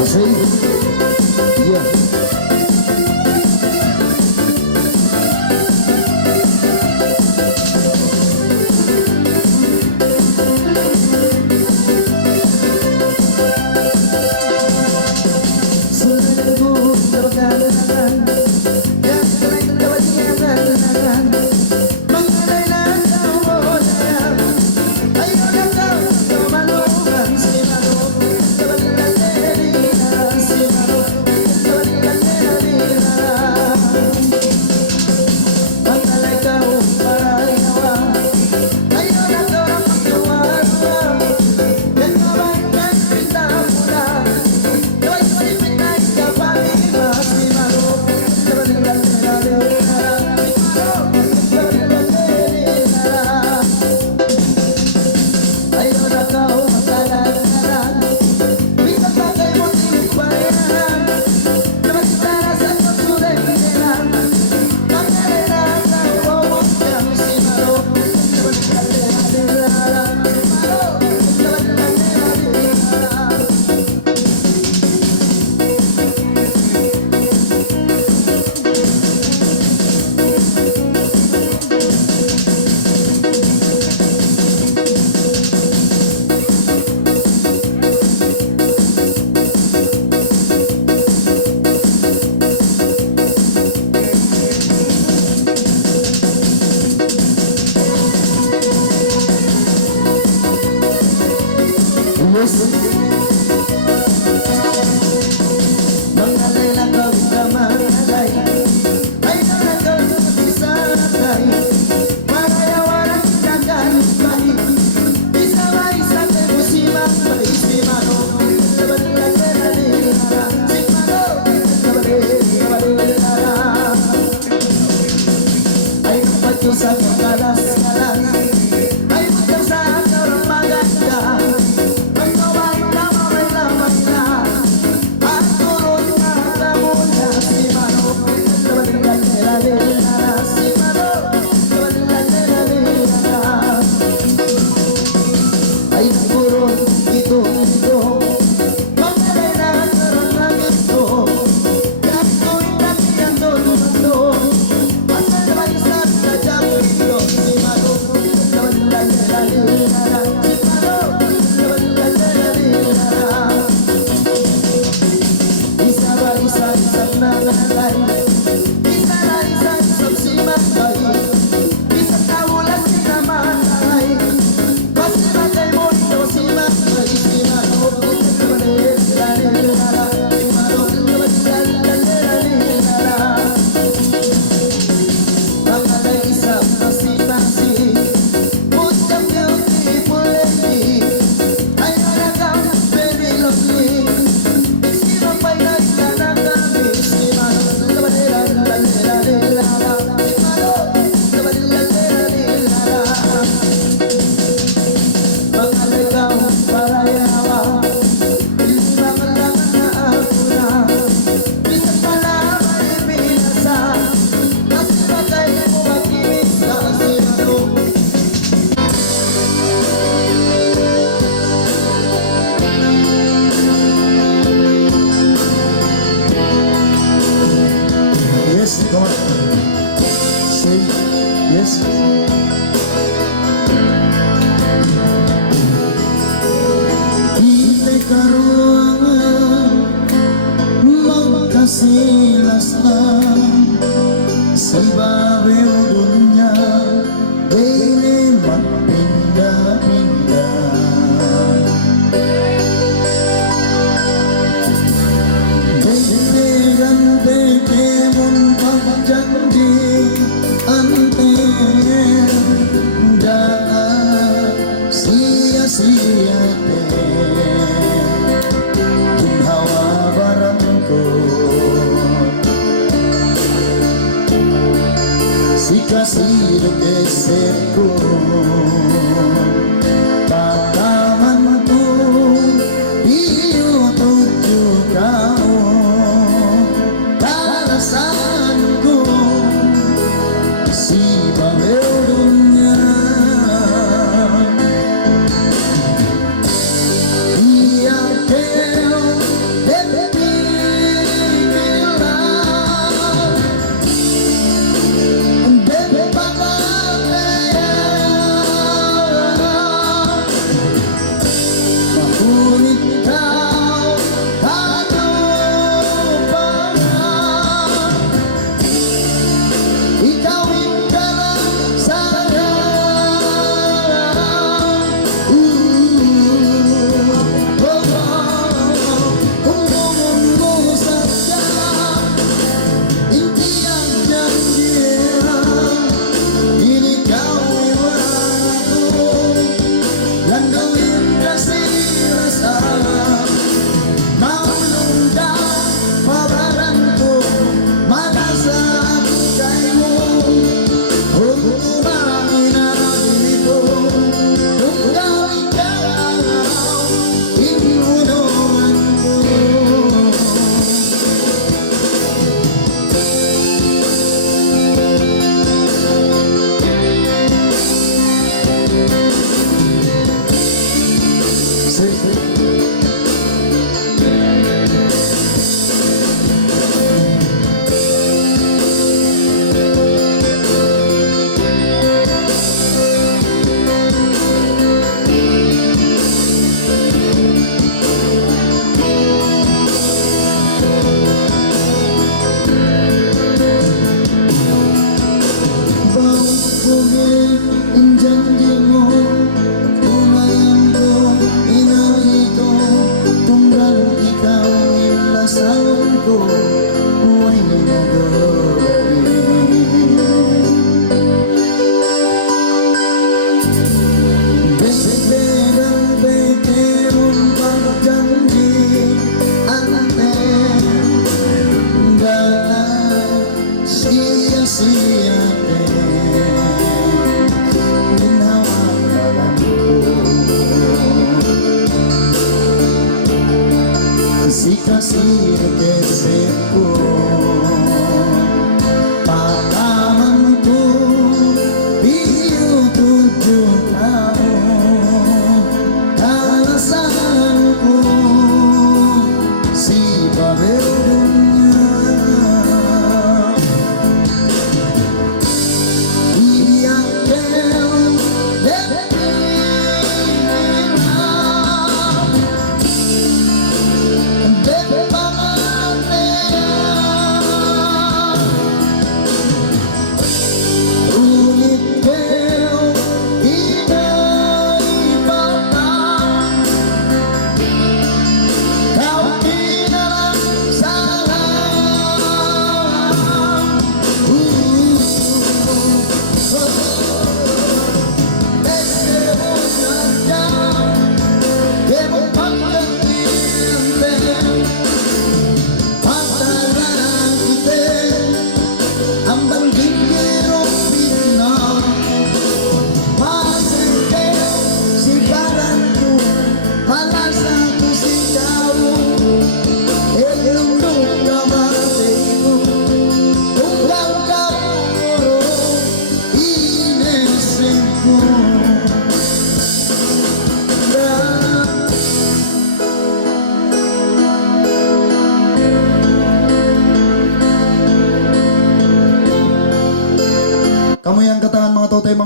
Masih, iya.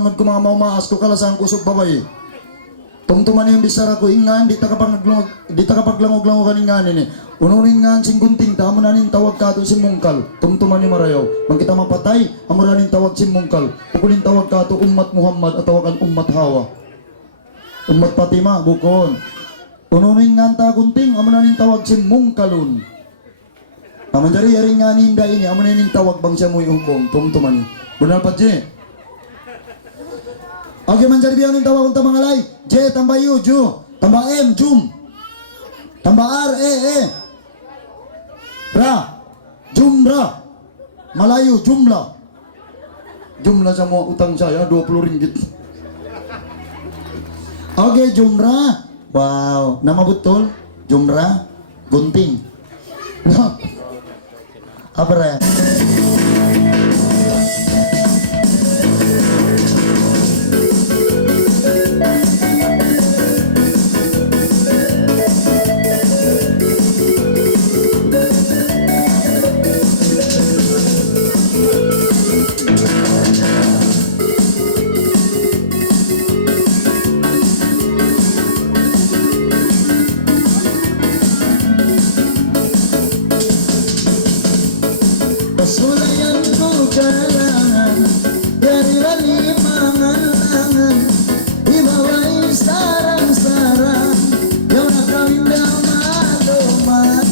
kapangod ko mga maumaas ko kalasang kusog babay. Tungtuman yung bisara ko ingan, di ta kapaglangog-langog kaningan ini. Ununin nga sing gunting, tamo na nin tawag kato si mungkal. Tungtuman yung marayaw, mang kita mapatay, amo na nin tawag si mungkal. Pukunin tawag kato ummat Muhammad at tawagan ummat Hawa. Ummat Fatima, bukon. Ununin nga ta gunting, amo na nin tawag si mungkalun. Naman dari yaring nga ninda ini, amo na nin tawag bang siya mo yung tungtuman. Bunal patje. Okay, manjari biang ning tawag unta mga lay. J tambah U, Ju. Tambah M, Jum. Tambah R, E. Ra. Jumra. Malayu, jumlah. Jumlah sa mga utang saya, 20 ringgit. Okay, jumra. Wow, nama betul. Jumra. Gunting. No. Apa ya? Sulayan ko kalangan dari limangan langan ibawai sarang-sarang yang nakawinda malumat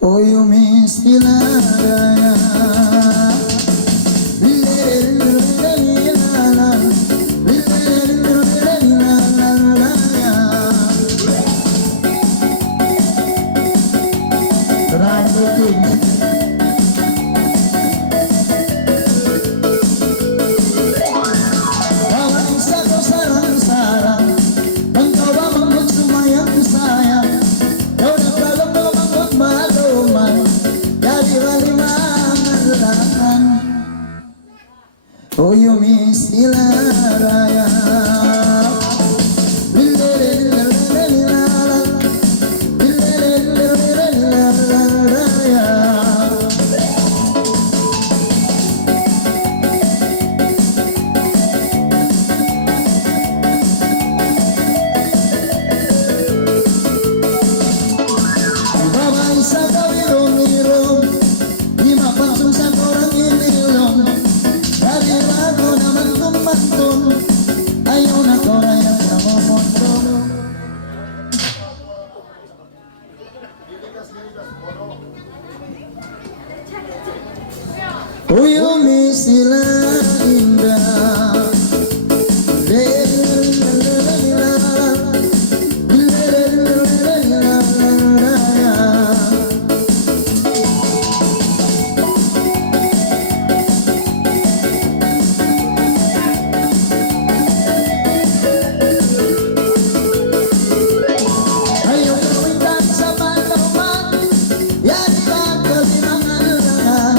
o yumistilaya oh yumistilaya Uyumi sila indah ayo kawintan sama teman ya dibaca di mangan.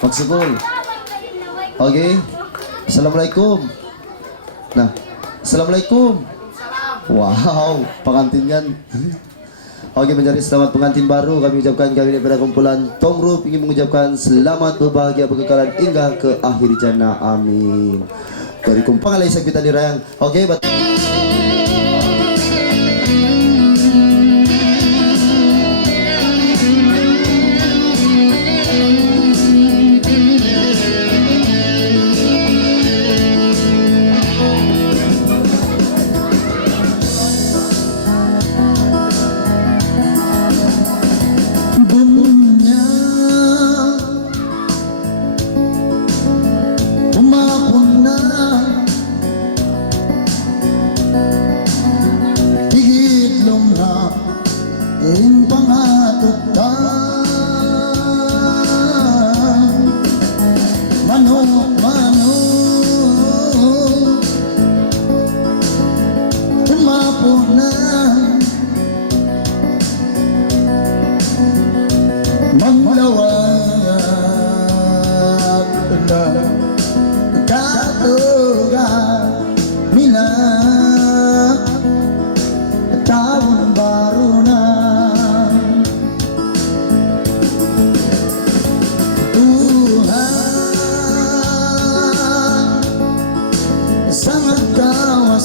Magsukol. Okay. Assalamualaikum. Nah, Assalamualaikum. Wow, pengantin kan. Oke, menjadi selamat pengantin baru kami ucapkan kami daripada kumpulan Tong ingin mengucapkan selamat berbahagia berkekalan hingga ke akhir jannah. Amin. Dari kumpulan lain kita dirayang. Oke,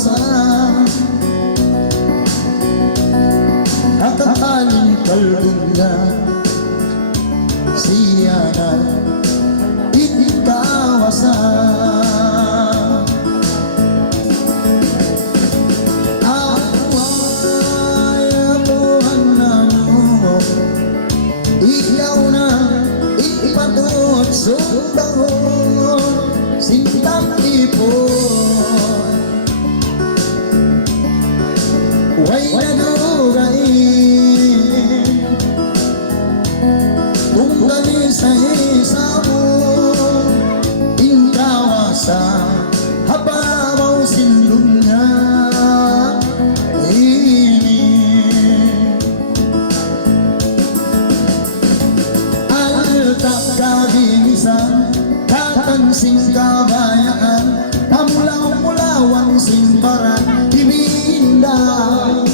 kawasan kakakalin kaldunya siya na ikawasan away Tuhan namu ikaw na ipatut sumbangon sintang ipon way nadugain kung kami sa isa mo ingkawasa hababaw sindong niya ini altak kabinisan katansing kabayaan pamulaw-mulawang simbaran ibinday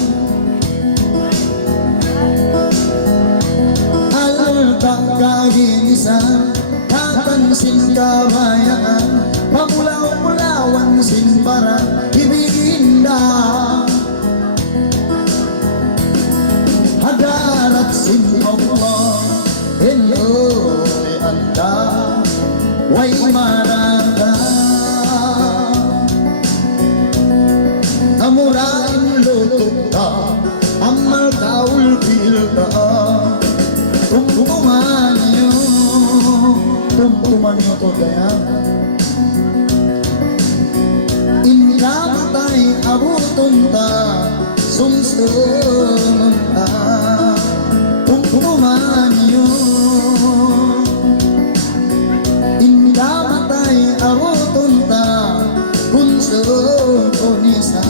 altak kabinisan katansing kabayaan pamulaw-mulawang simbaran ibinday hadarat sinallah hello anda way marata amurain lutukta amal kaul bilta tumtuman niyo to kaya inramatay abutunta sumsuman ta tumtuman niyo indamatay abutunta kunsun kunisa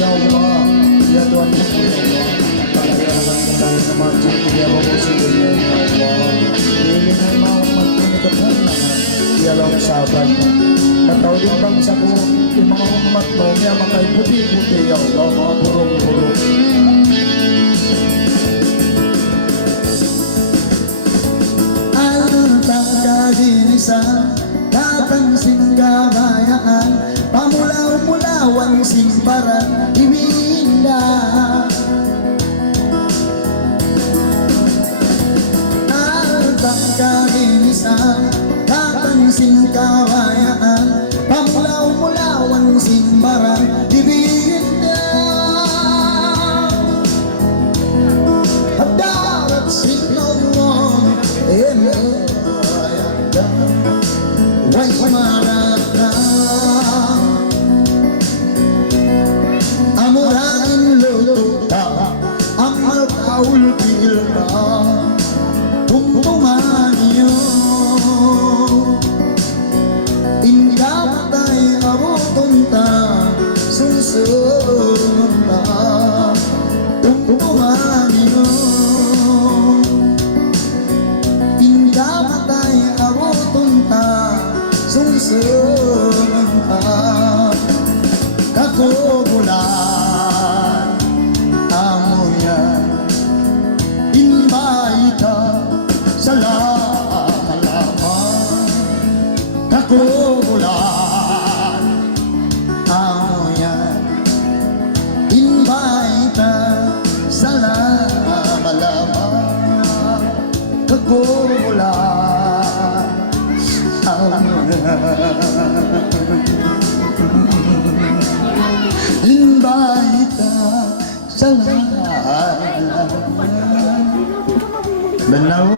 ya Allah ya Tuhan ya Allah palayaran kembali na magsukol ya Allah sa dunia ya Allah hindi na mau magpinikatan na ya Allah saban matao din bang sa ko yung mga umat mo niya makay puti-puti ya Allah mga burong-burong kadinisan katansing kabayaan pamulaw-mulawang simbaran ibinda altak kadinisan katansing kabayaan pamulaw-mulawang simbaran ibinda hadarat sinallah way marata amurain lutukta amal kaul bilta tumtuman niyo indamatay abutunta sunsunta tumtuman niyo indamatay abutunta sungsungan ka kakubulan amonya inbaita sa lalaman kakubulan amonya inbaita sa lalaman kakubulan inbaita salam benar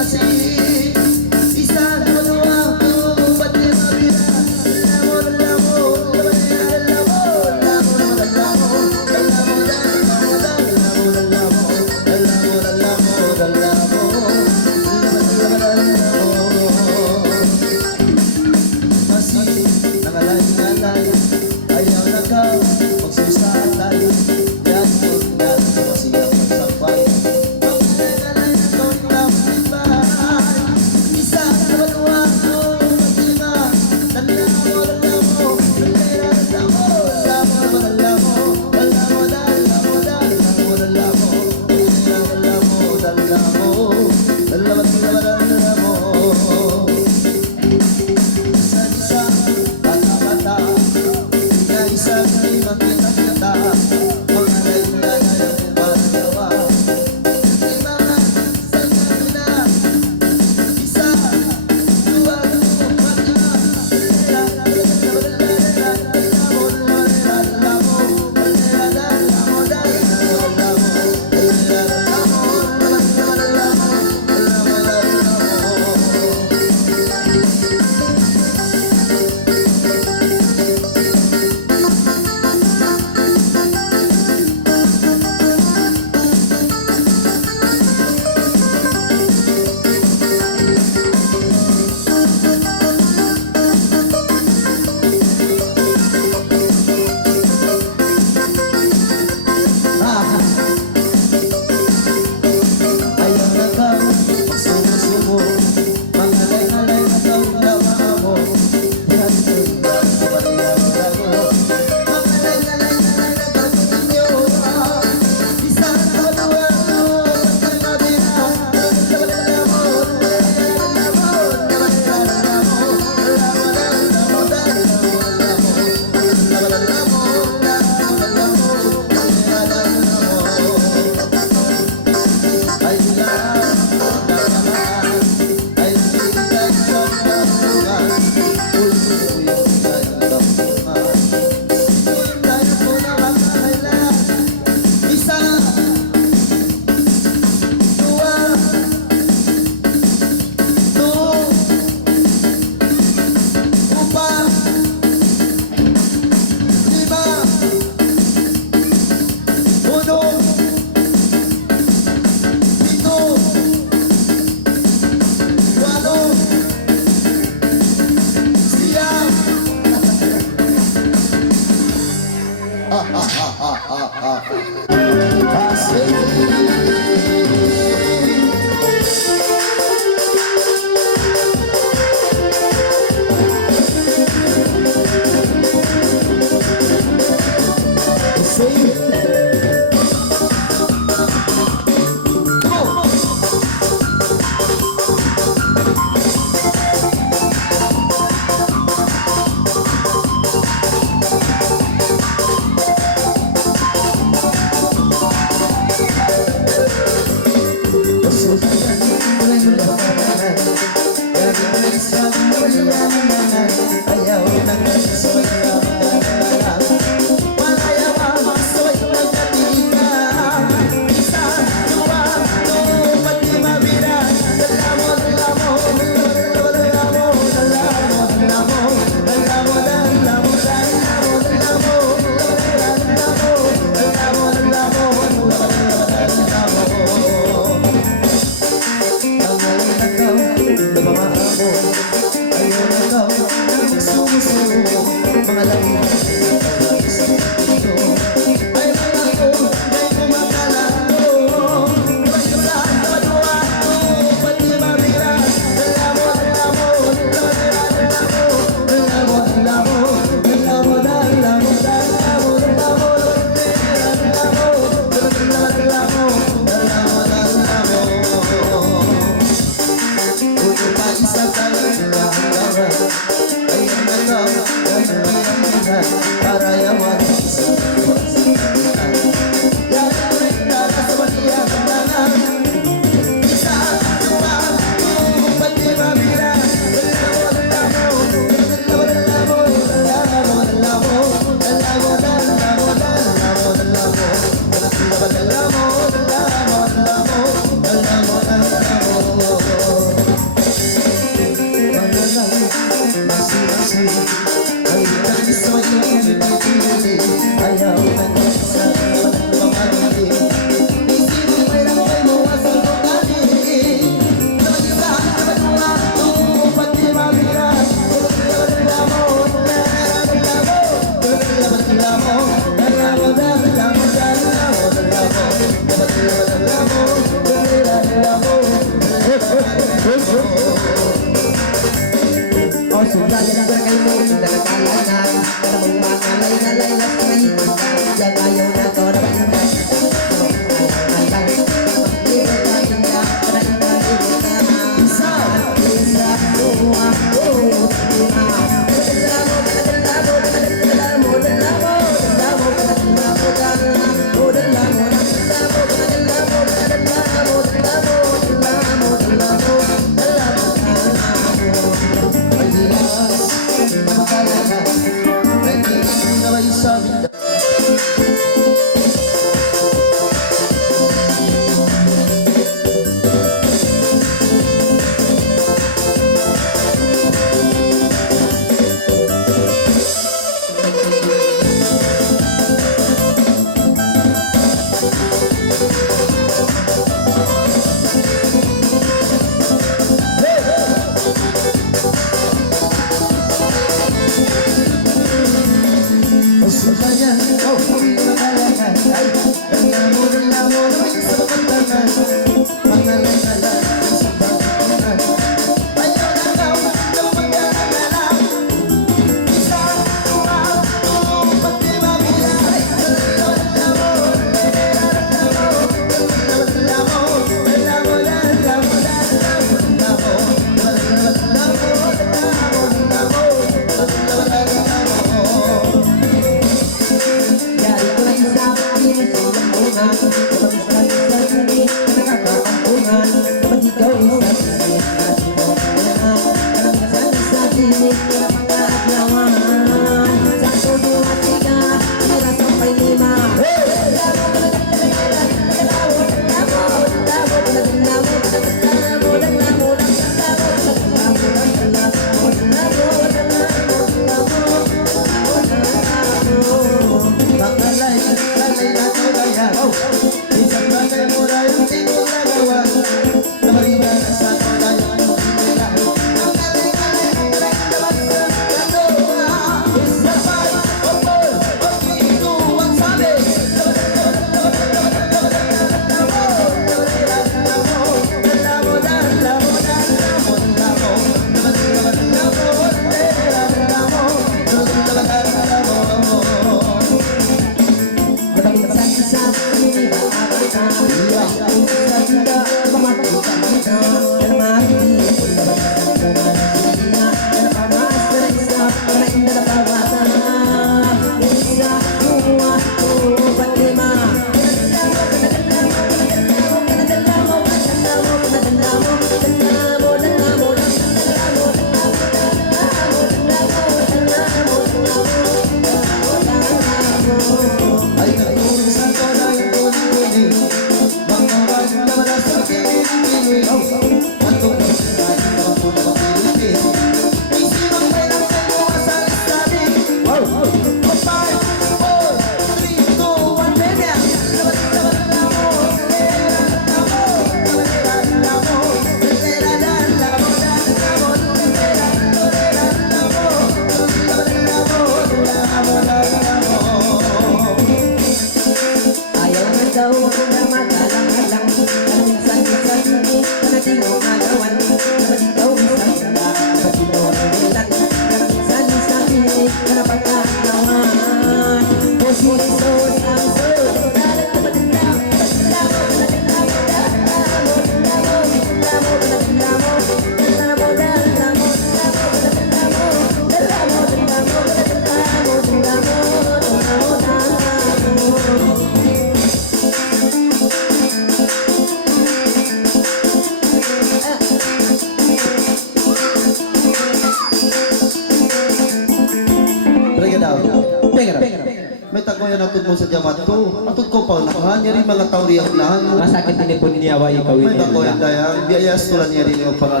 May tagoyan atod mo sa jamat ko. Atod ko pa nahan, yari mga tao riyak nahan mo. Masakit ini pun niya wa ikaw May tagoyan daya, biyayas tulan yari niyo para.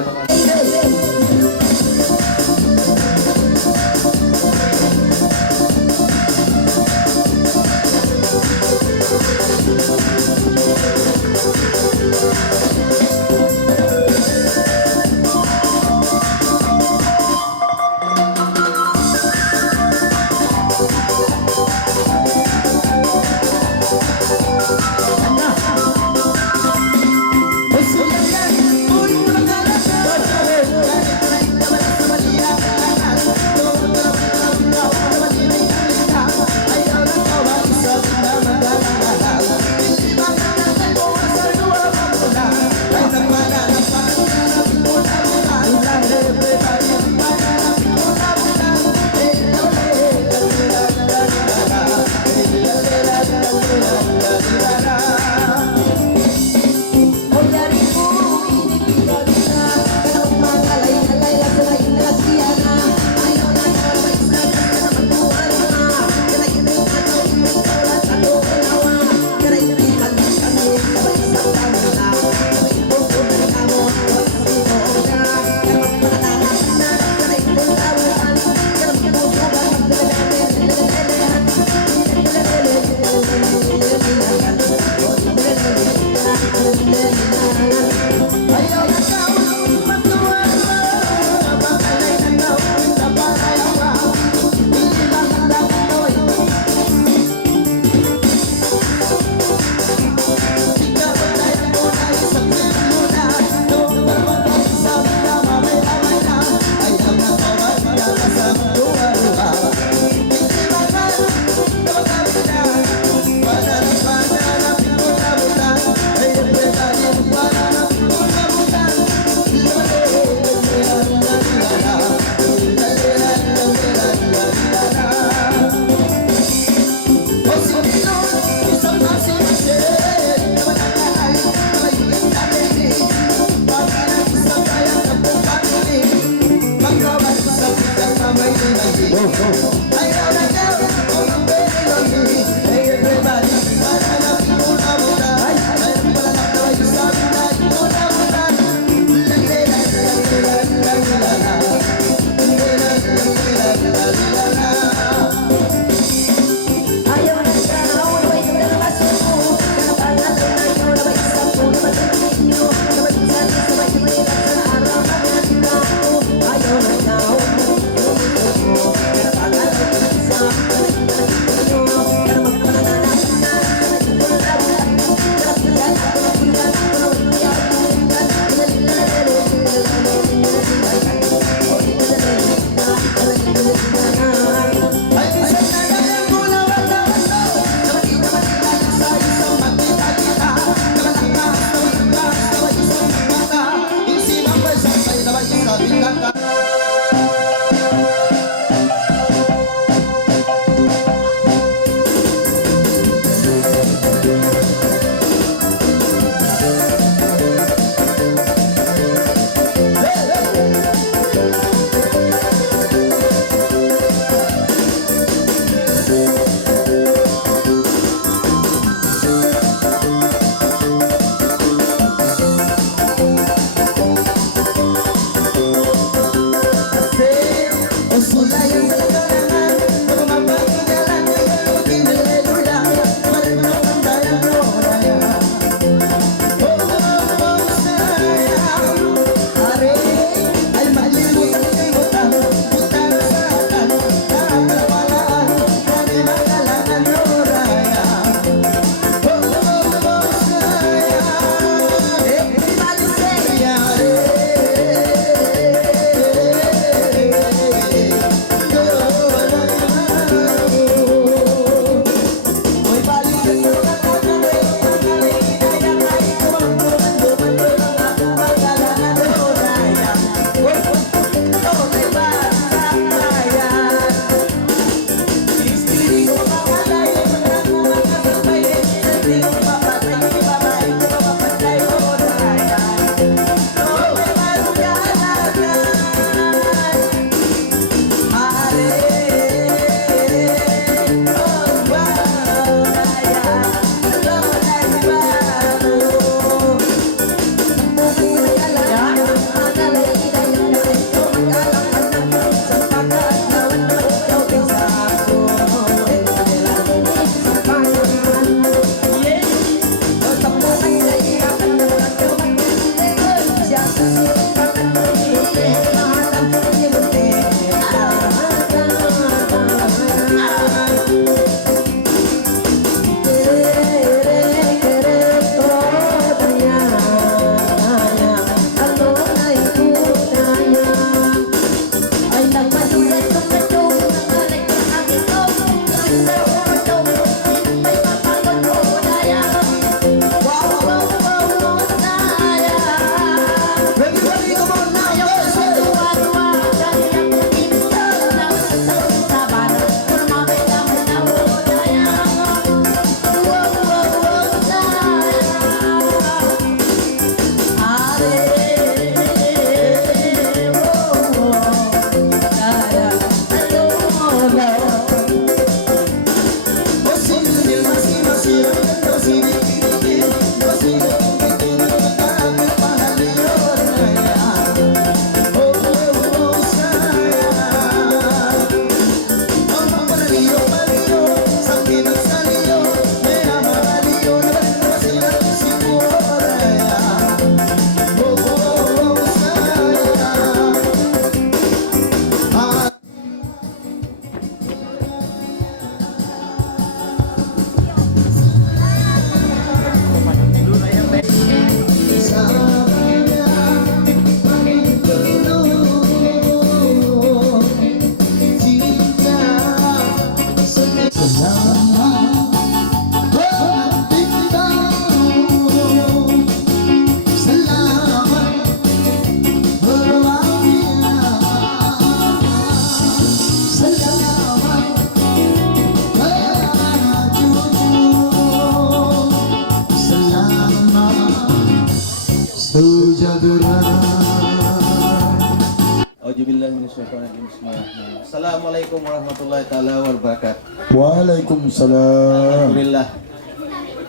Assalamualaikum warahmatullahi ta'ala wabarakatuh. Waalaikumsalam. Alhamdulillah.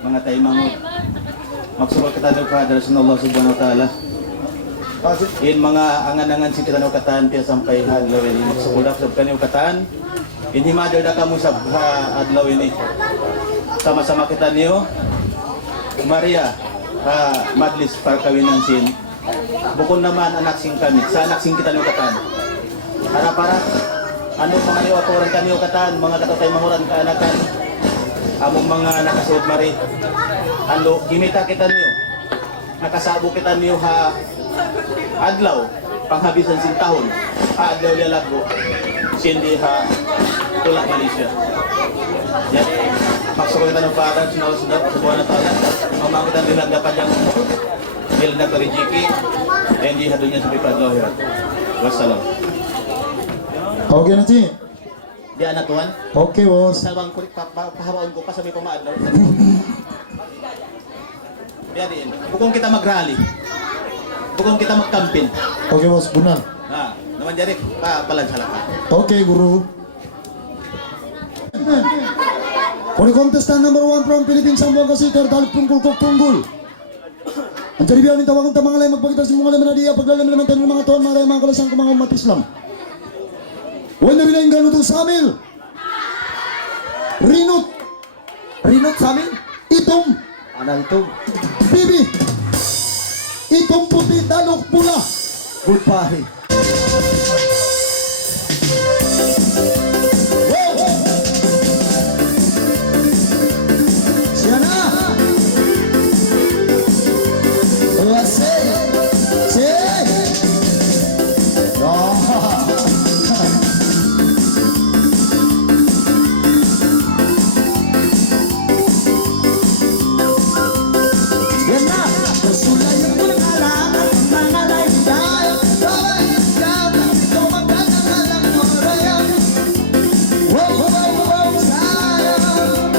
Mga taimangod. Magsukol kita ng Father sa Allah subhanahu wa ta'ala. In mga angan-angan si kita ng kataan tiya sampay hadlaw ini. Magsukol na sa kanyang kataan. In himadar na kamo sa hadlaw ini. Sama-sama kita niyo. Maria, madlis para kawinansin. Bukod naman anak sing kami. Sa anak sing kita ng kataan. Para ano mga niyo ako rin kaniyo kataan. Mga katatay mahuran kaanakan. Among mga nakasuot mari. Ando, gimita kita niyo. Nakasabo kita niyo ha adlaw, panghabisan sing tahon. Adlaw lalago. Sindi ha tulak Malaysia. Jadi, maksud kita ng Father, sunod-sunod sa buwan na taon. Mamang kita nilang dapat yung bilang na karijiki. Hindi hadunya sa pipad lahirat. Wassalam. Okay na, Chi? Di anak tuan. Okay, boss. Salbang kurik pahawaon ko pa sa may pamaadlaw. Diyan. Bukong kita mag-rally. Bukong kita mag-campaign. Okay, boss. Bunan. Naman dyan palag sa lahat. Okay, guru. Kung contestant number 1 from Philippines ang buwang kasiter, dalip tunggul kok tunggul. Ang jaribiyaw ng tawagang tamangalay, magpakita sa mga laman na diya, paglalamalaman ng mga tuwan, mga kalasang mga umat Islam. Huwag na bilang gano'n itong Samil. Rinot. Rinot sa amin? Itong. Anang itong? Bibi. Itong puti, dalok pula. Goodbye. Siya na. Wase. Si. Yan na. Kasulay yung pangalan at pangalay tayo. Sabay yung gabang ito magkakalang marayan. Wow, wow, wow, sayang.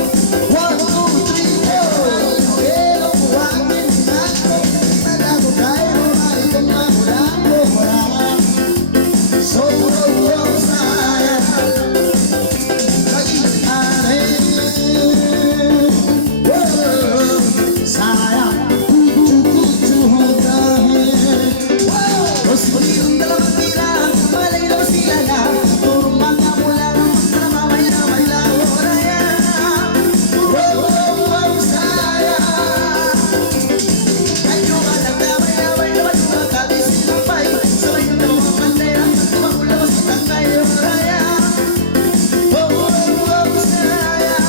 1, 2, 3, 4. Hello, buwangin na ko. Nalago tayo, maitong magulang ko. So, wow, wow, sayang. Sayang. Yung dalawang tira, malay daw sila na. Puro mga mula ng mamamay na may lauraya. Wow, wow, wow, sayang. Kayo ka lang damay-damay naman yung mga kabisilampay. Sabay yung dalawang bandera, tumahulaw sa tangkay yung raya. Wow, wow, wow, sayang.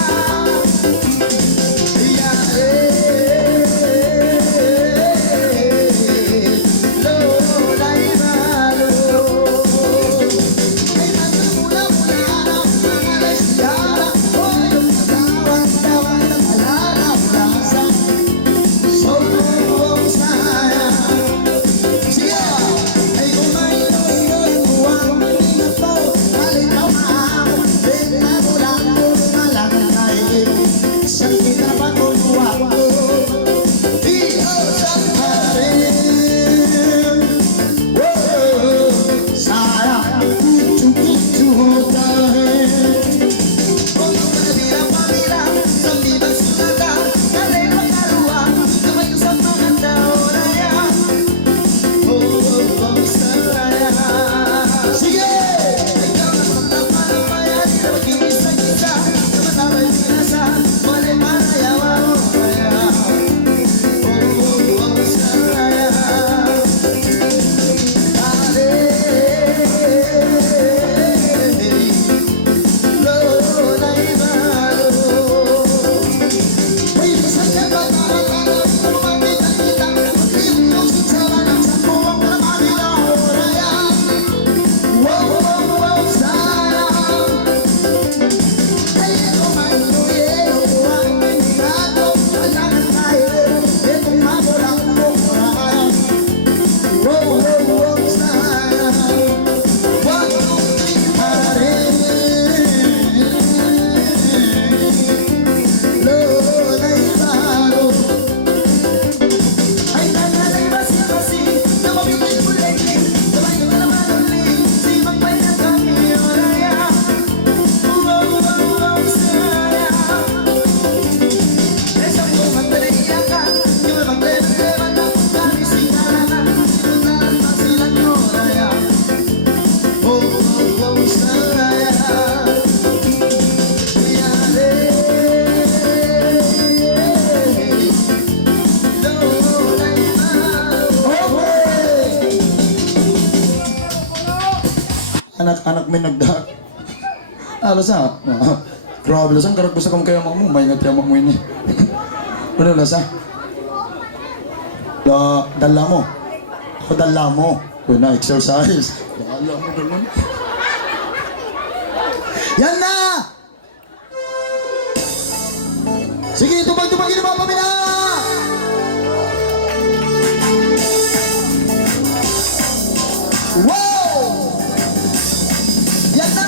Anak-anak may nagdak. Alas ha? Grabe lasang karag gusto kong kaya mo, may ingat yamak mo ini. Ano lasa? Dala mo. Ako dala mo. Kung na exercise. Dala mo ganun. Yan na! Sige, tubag-tubagin na mga pamina! Wow! Yan na!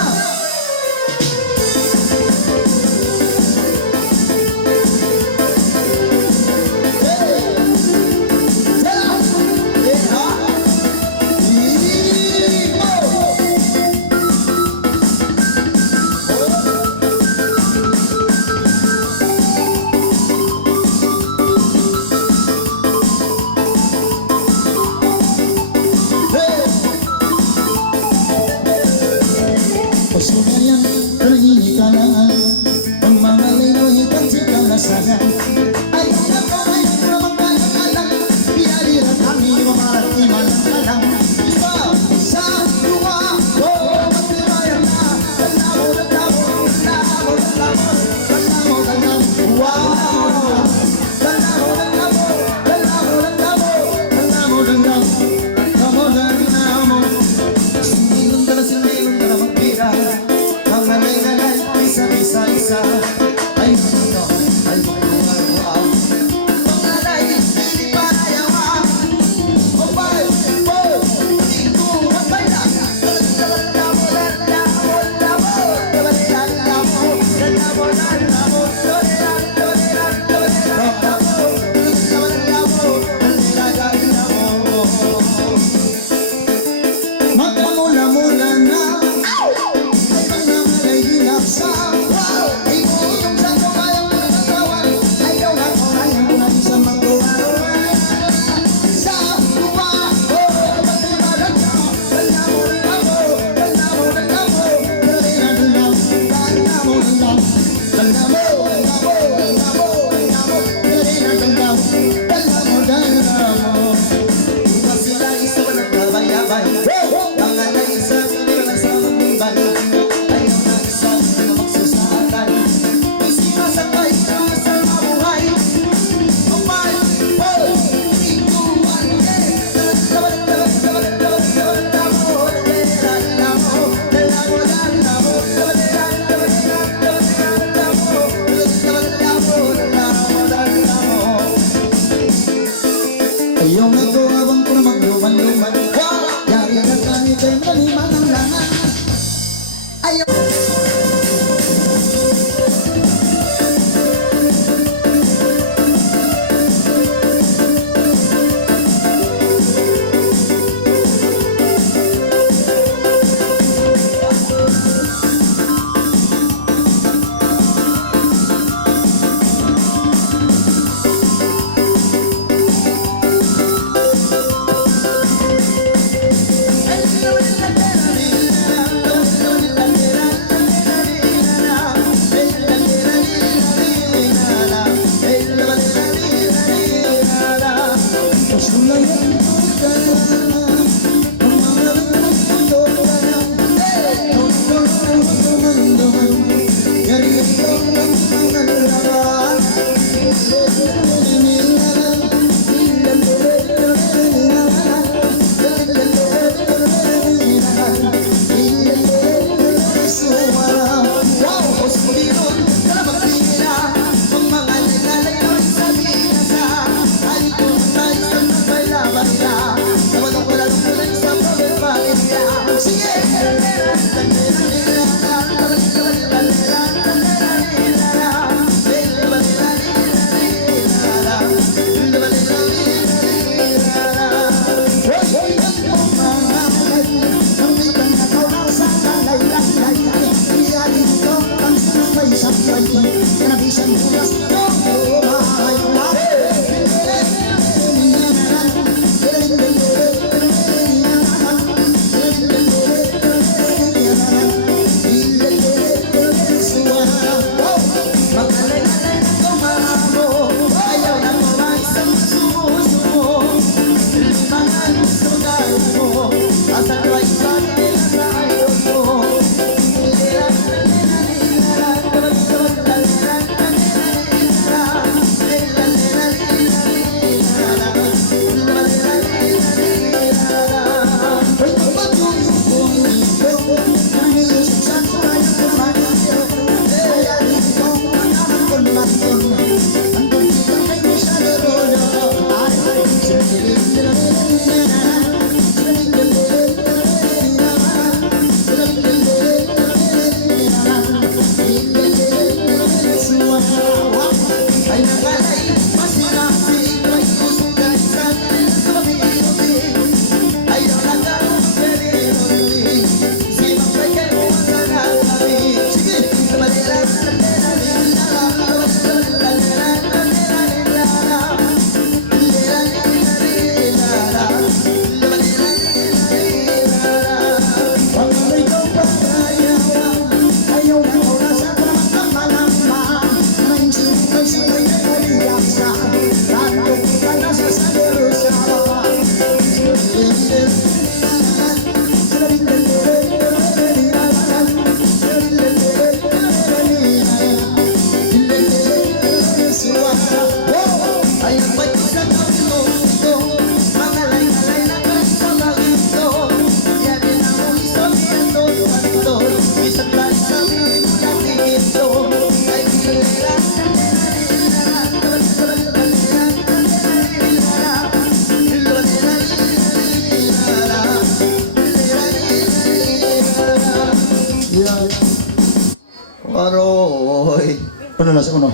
Aroy. Uno na sa uno.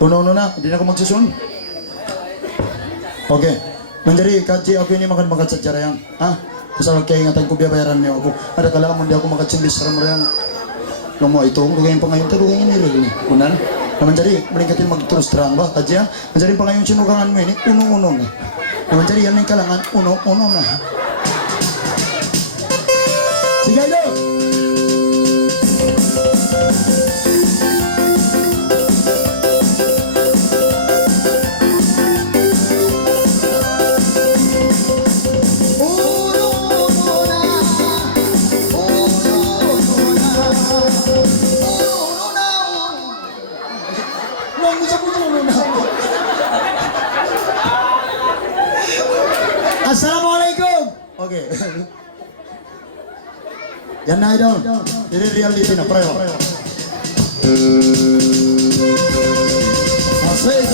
Uno na. Hindi na ako magsusun. Okay. Manjari, kaji ako ini makan sa jarayang. Ha? Kasama kaya ingatan ko biyabayaran niyo ako. Ada kala mo di ako makatsimbis sa marayang. Nung mo ito, lugayin pa ngayon, lugayin ini rin. Unan. Naman jari, malingkatin magturus terang ba? Kaji ha? Manjari pa ngayon sinukangan mo ini, uno-uno na. Naman jari, yan yung kalangan, uno-uno na. Sige, idol! Assalamualaikum. Okay. Yan na idol. Ini reality na preo. Asik.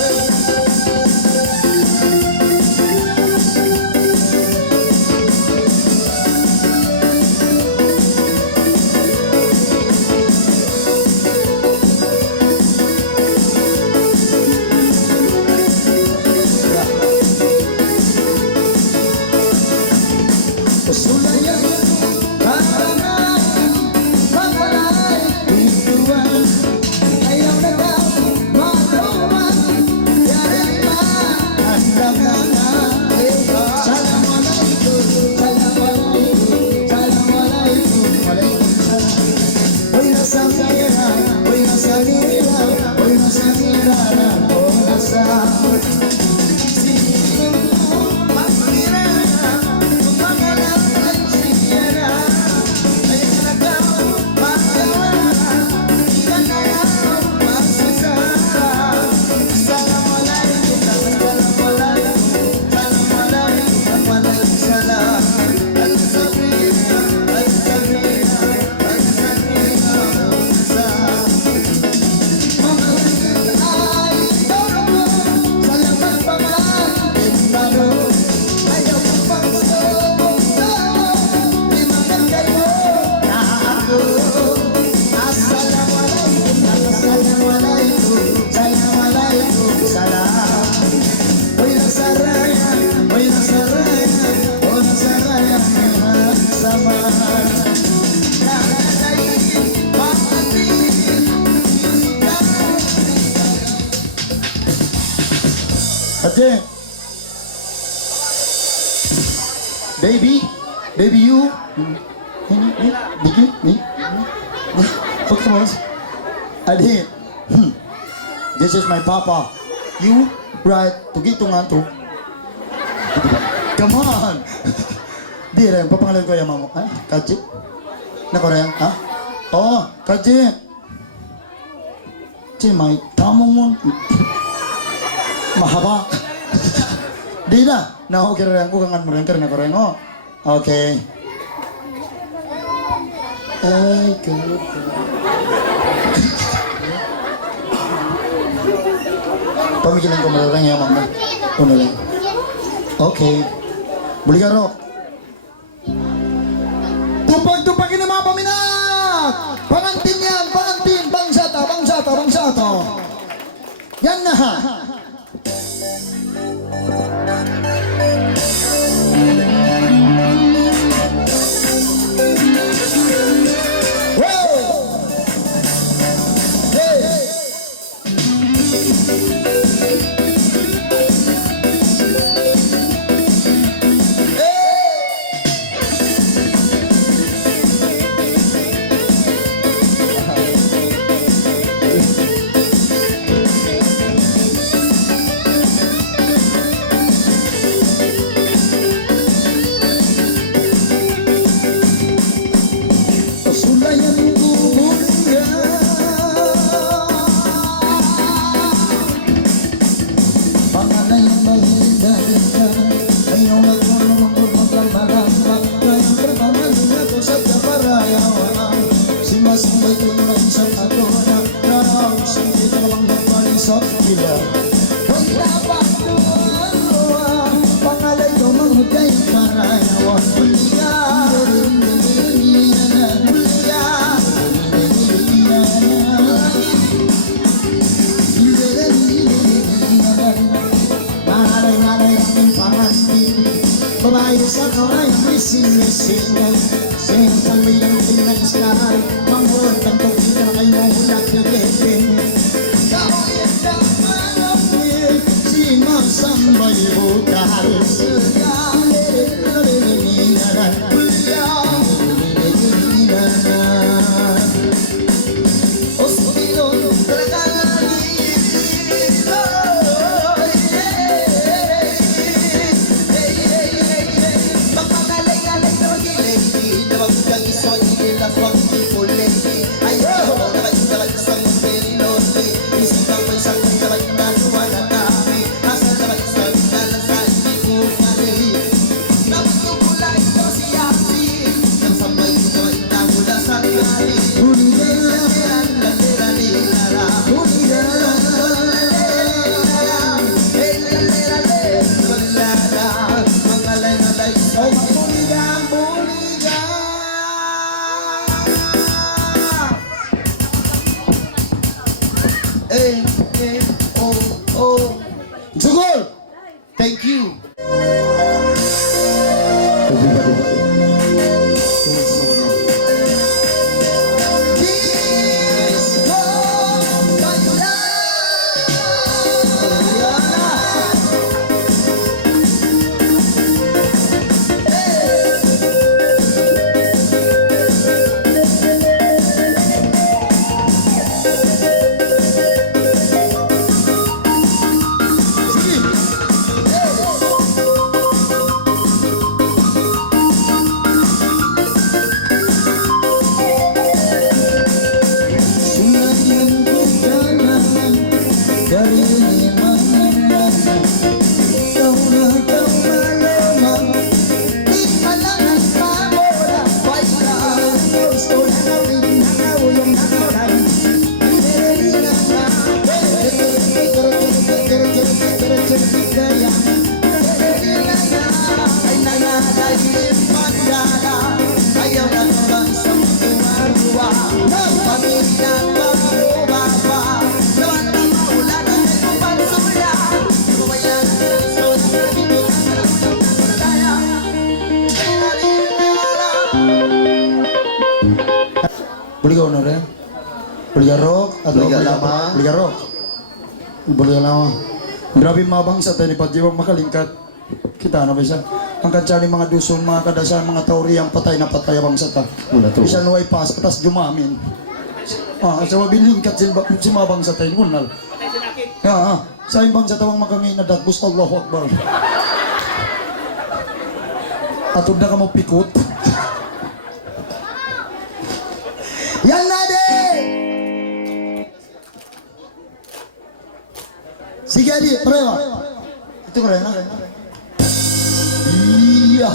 Ate, baby you, Diki, Adi, this is my papa. You right to gitungan to. Come on. Di rin, papangalan ko yung mamo. Ha? Kaji? Nako rin, ha? Oh, Kaji. May tamong mo. Mahaba. Di na. Okay rin, kukangan mo rin ka rin ako rin. Oh. Okay. Ay, God. Pamikilan ko malarang yung mga. Una lang. Okay. Muli ka ro. Tupag-tupagin ng mga paminat! Pangantin yan! Pangantin! Bangsata! Bangsata! Bangsata! Yan na ha! singing, sing sambil yang tinggal sekali, bangun tentu kita kayu nak kegeting. Kau yang tak mengerti, simak sampai bukan sedang lelaki Magsukol! Thank you. Boleh kau nore? Boleh rock atau Boleh lama? Boleh rock. Boleh lama. Grabe mga bangsa tayo ni Pagjiwag makalingkat. Kita na bisa. Ang kansya ni mga dusun, mga kadasan, mga tauriyang patay na patay ang bangsa ta. Bisa nuway pas, atas jumamin. Sa wabilingkat si mga bangsa tayo, munal. Sa yung bangsa tawang makangin na dagbus, Allahu Akbar. Atod na ka mo pikot. Yang nade. Sige adi, prewa. Itu keren na. Iya.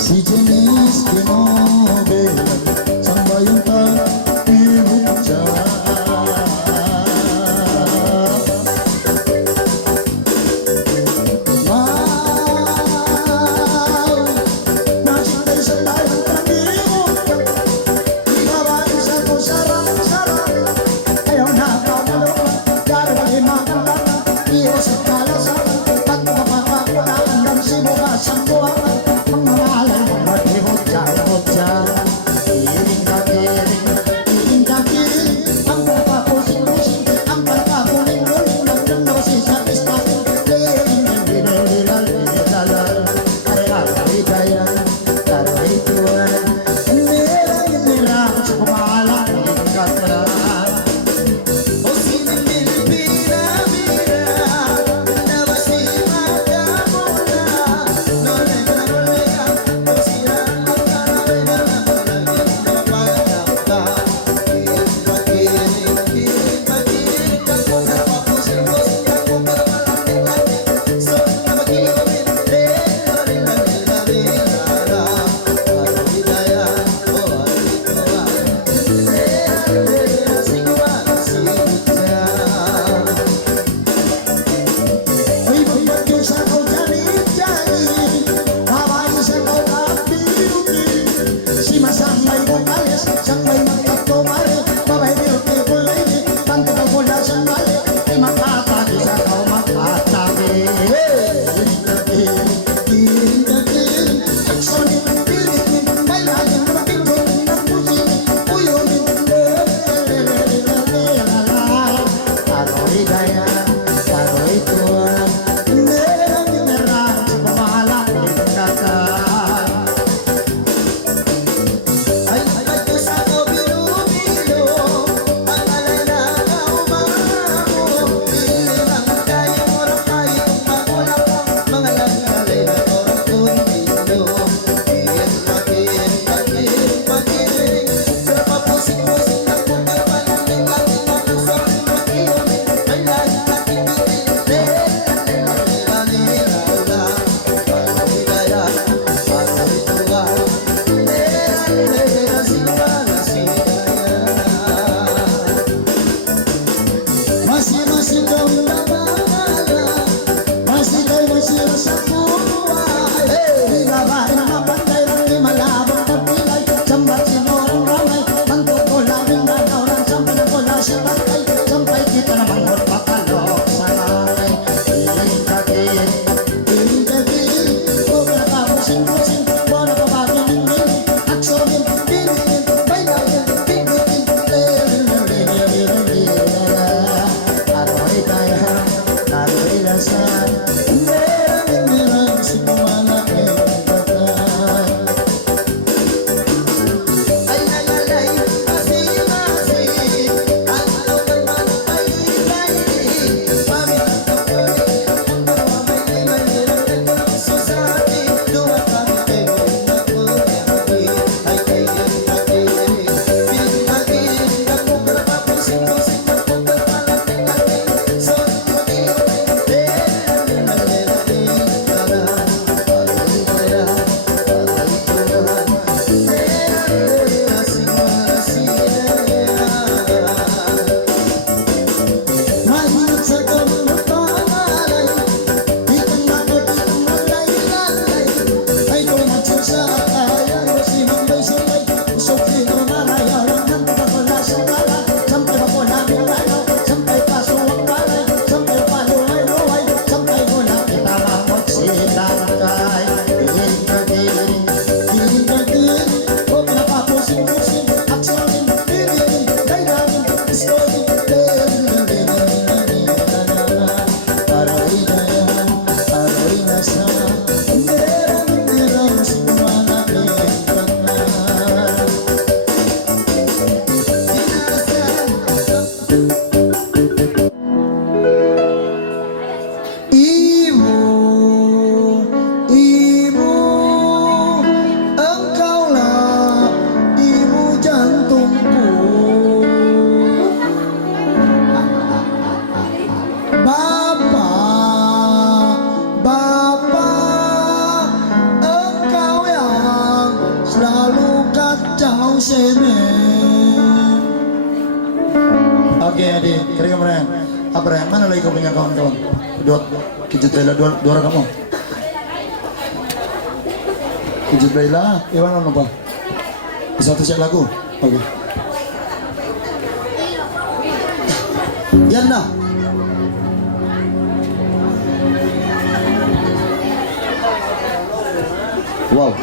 Si jenis kinobel sang bayang pag-ihutsa Mau nasintay sa tayong pag-ihut Ibabain sa ko sarang-sarang Ayaw na kamalo Gagawin magandang Iwas at kalasan Pagkapakakulaan ng sibukas ang buwangan Mga malay mga dihot-dyan-hot-dyan Iring kakit semen. Oke, adik, kering kemarin. Apa ya? Mana lagi kau punya kawan-kawan? Dua, kejut Bella, dua orang kamu. Kejut Bella, Iwan apa? Satu set lagu. Oke. Yan na. Wow.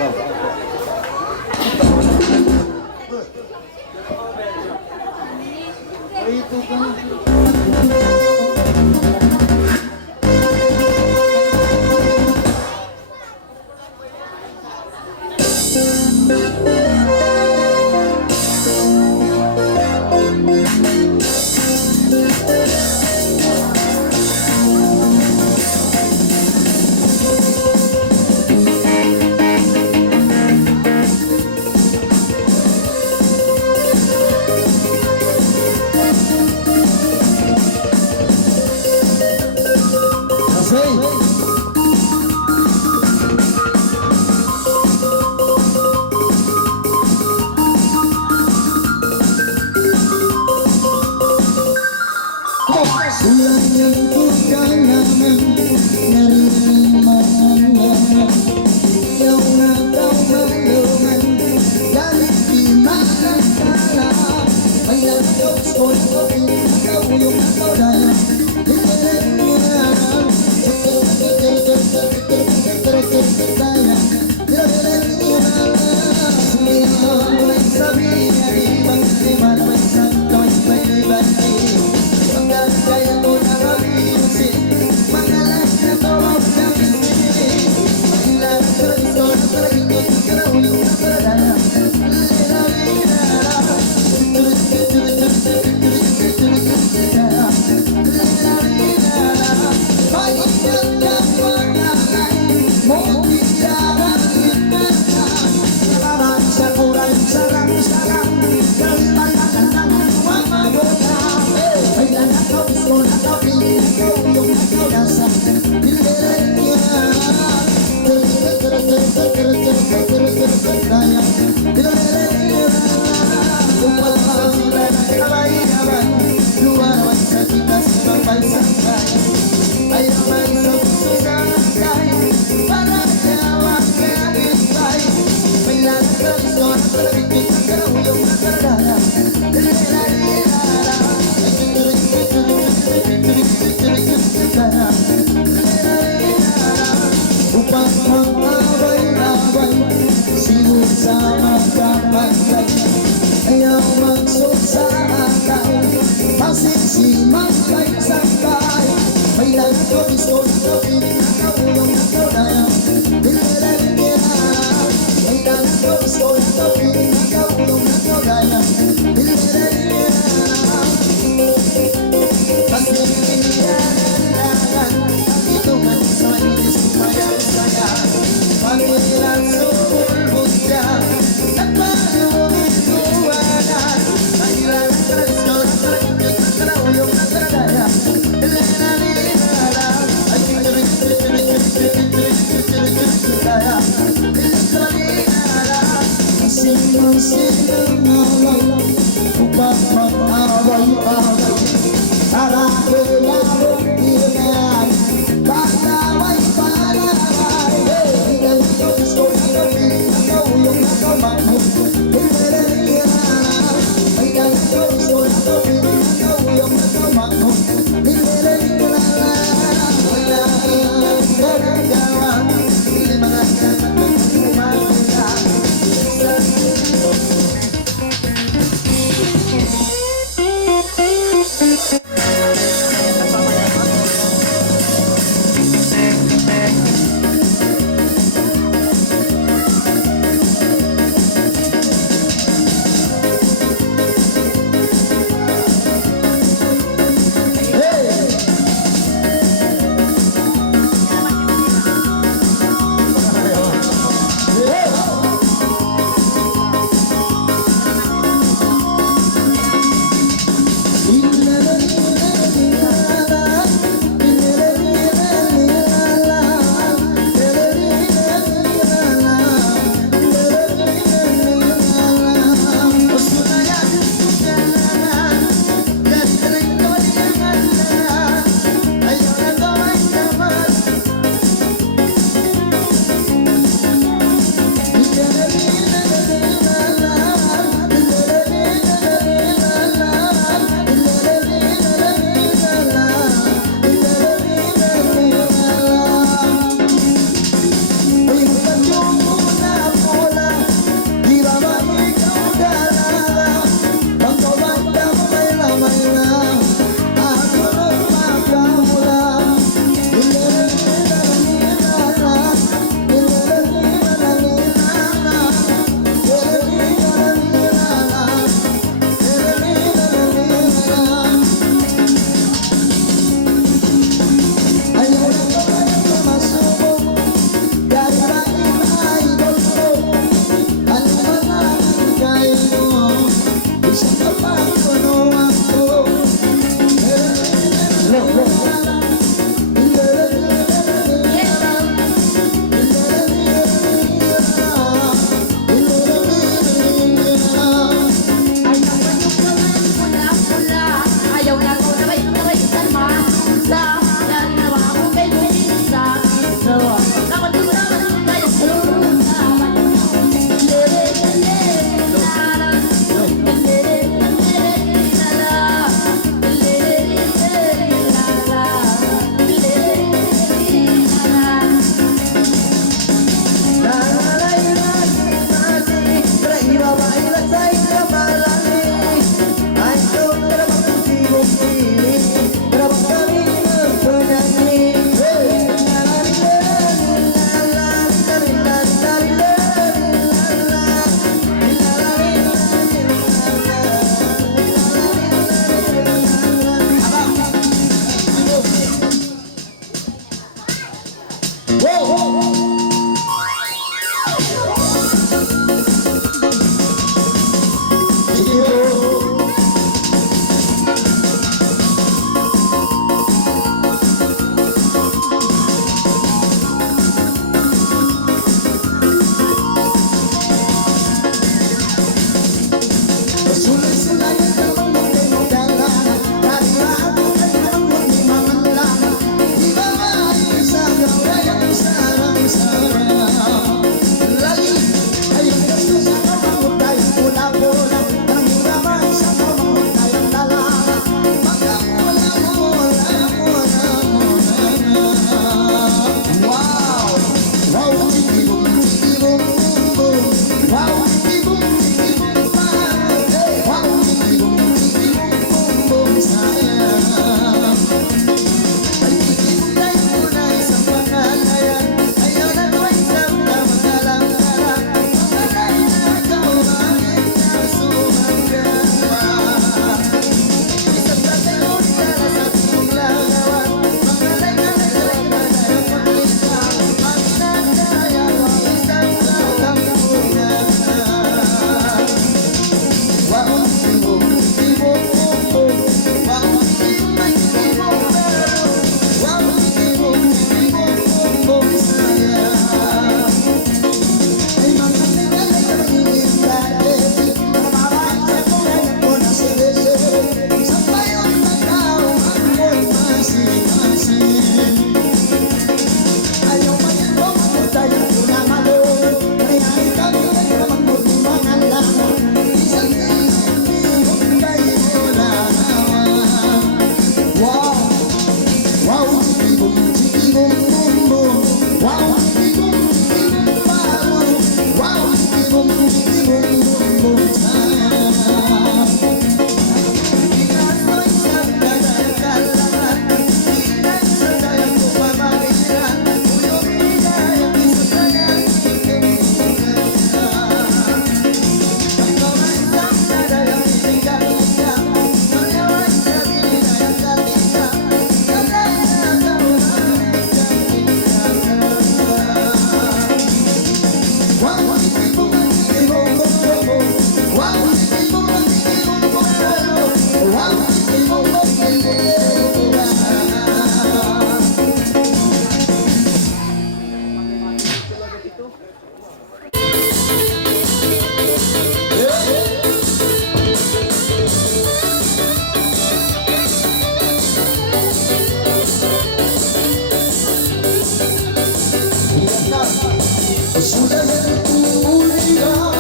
Sudah terkuliah.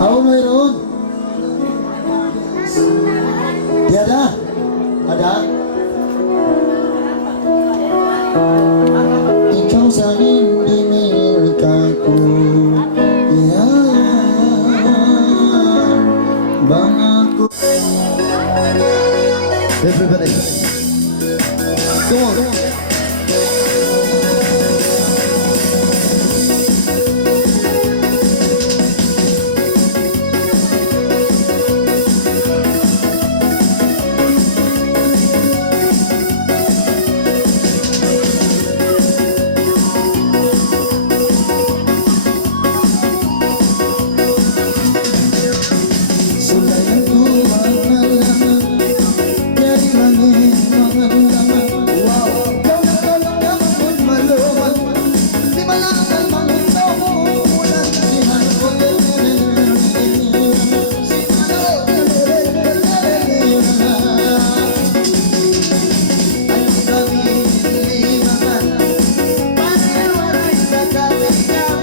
Ako mayroon. Tiada? Ada? Ikaw sa hindi nilikaku. Yan bang ako? Everybody. Come on. Sulayan ko ang alangan dari langit mangalangan. Wow, kau na naman maluman. Di malakan mangunto mo ulan. Si Manolo, si ay kami limangan. Panawaray sa kaligaw.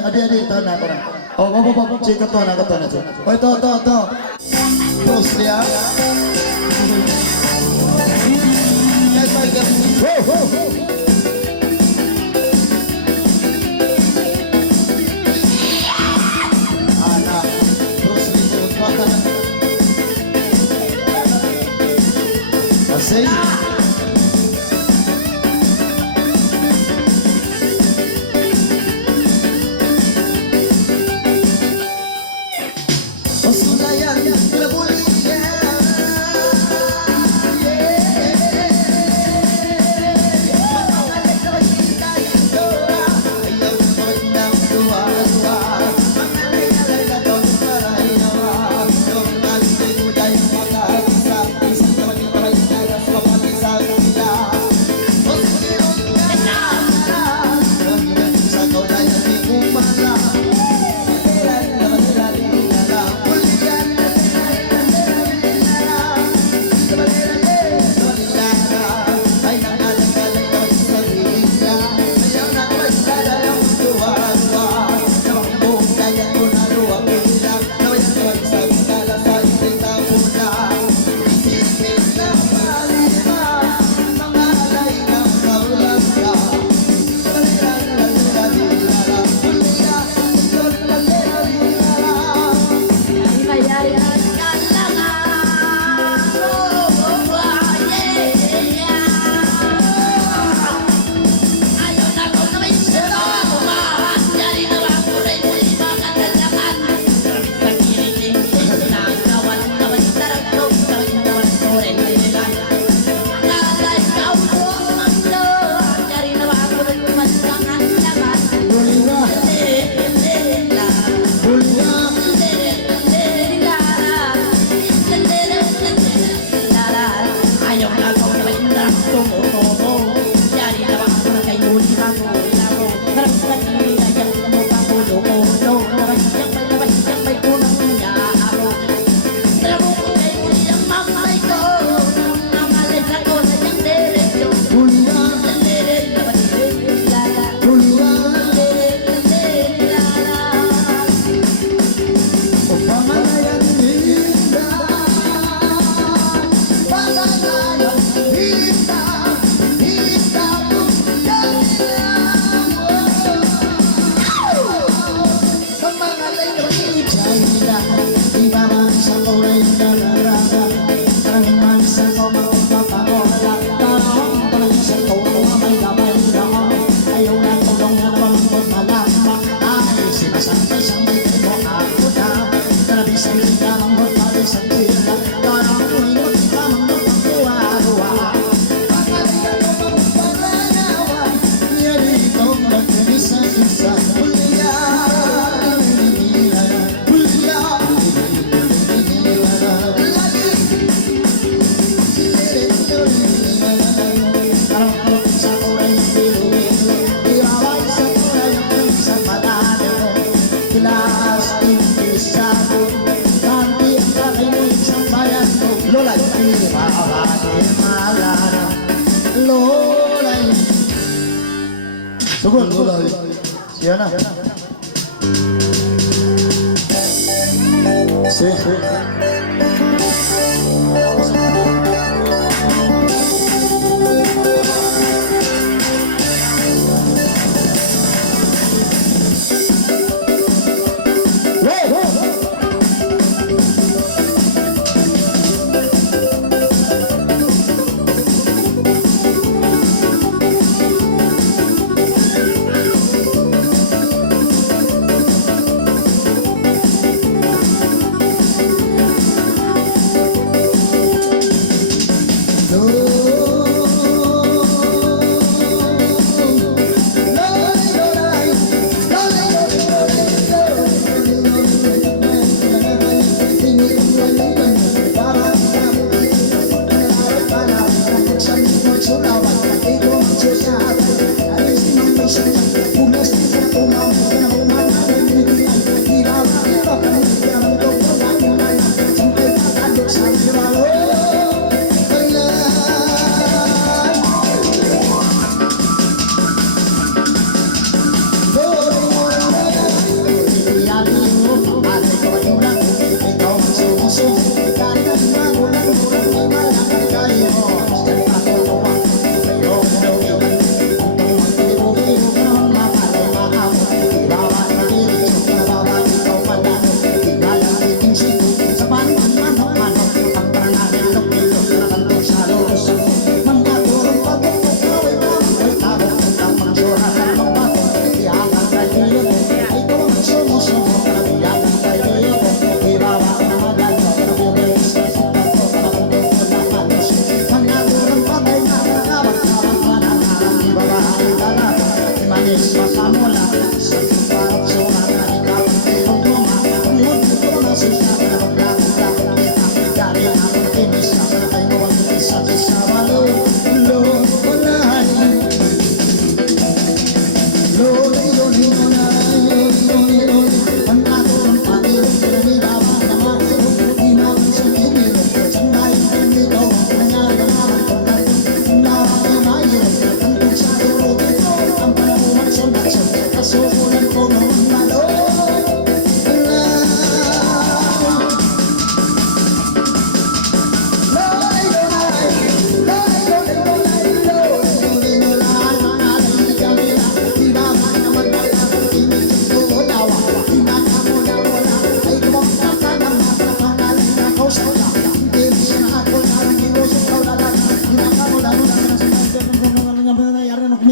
Adik-adik, tahan nak korang. Oh, chika tu nak kata nak. Oh, to. Bruce Lee, ah. Kay Tiger Lee. Anak, Bruce Lee po. Kasi, Osulayan, Labulian. Sugod, siya na.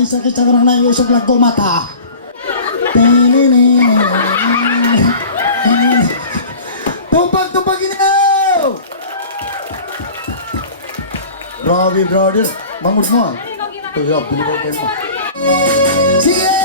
Sakit sa karang na usok lago mata. Tumpag inaw! Grabe, brother. Mangod mo ah. Tuyo, binibigay mo. Sige!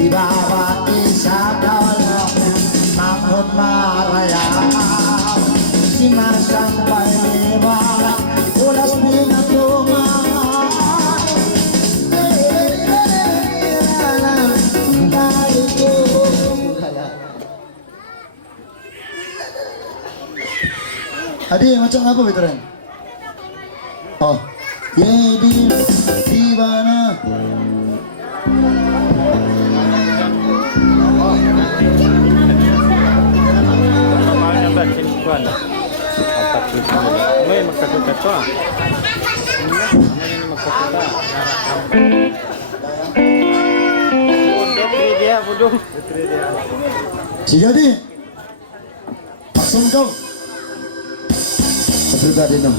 Ibabati sa dalawang takot maraya. Si Marsang Paibara, ulas pinatumangan. Adi, macam apa itu Ren? Oh, di mana? May magsakutat pa. May magsakutat. Dia bodoh. Si jadi, langsung kau. Pribadi no.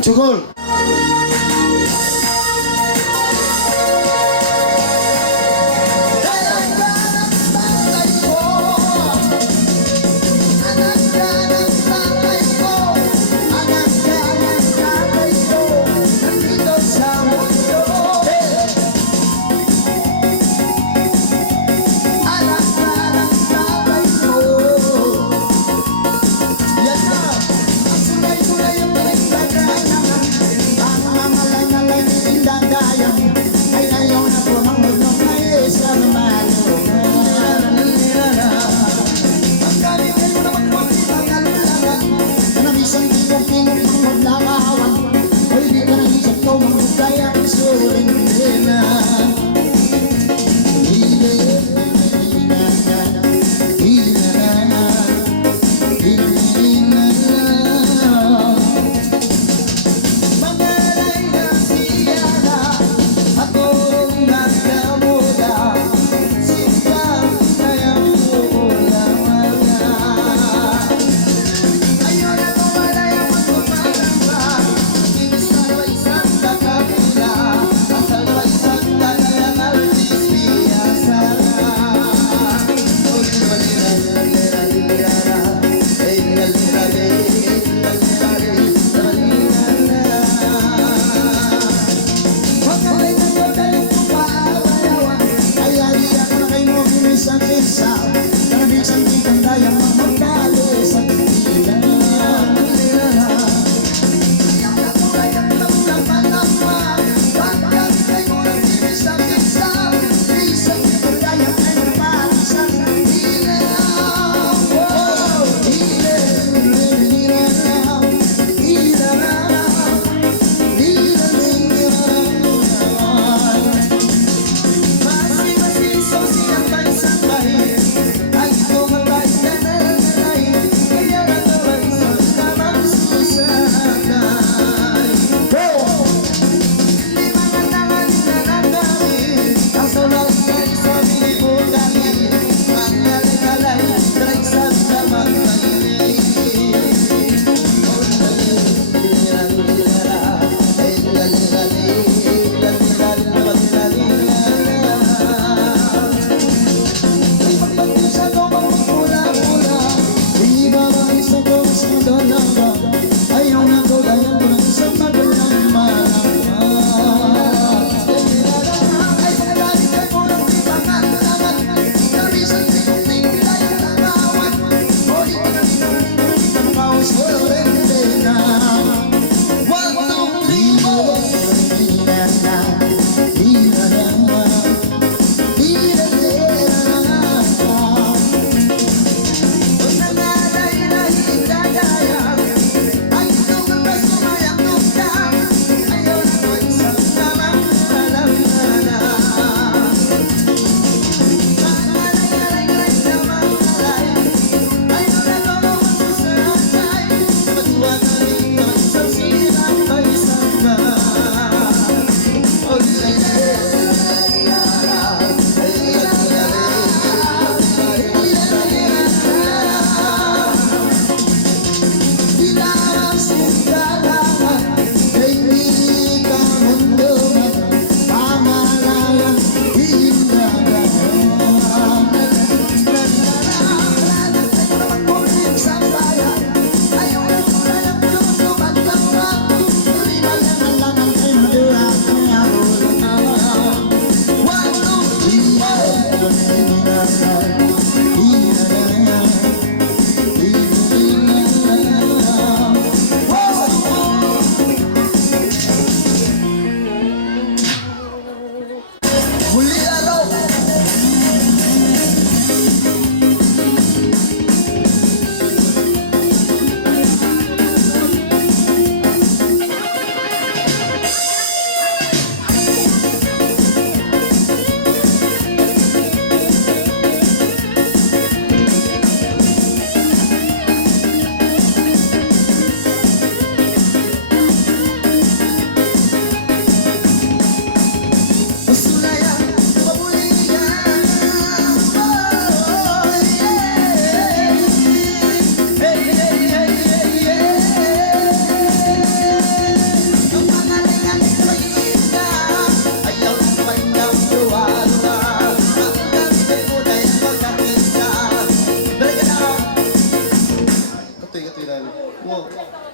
Magsukol.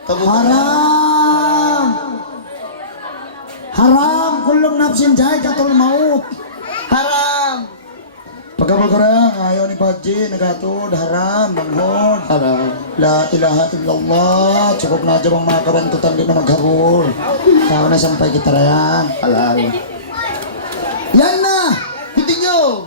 Haram! Haram! Kulong nafsin jay katul maut. Haram. Pagkabagara, ayaw ni Paji, nagatod, haram, manghon. Haram. La ilaha illallah, cukup na aja bang mga kabantutan din na maghabol. Tao na sampay kita rayan. Halal. Yan na! Hindi nyo.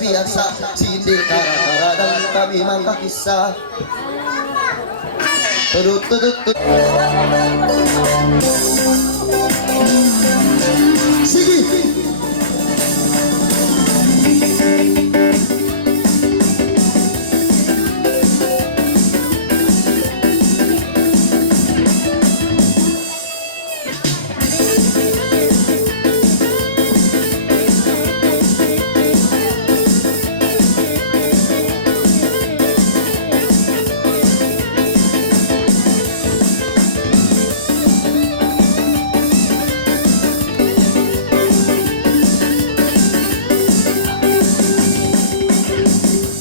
piyasa, sindi karang kami magkakisa. Tudut tudut tudut. Sige!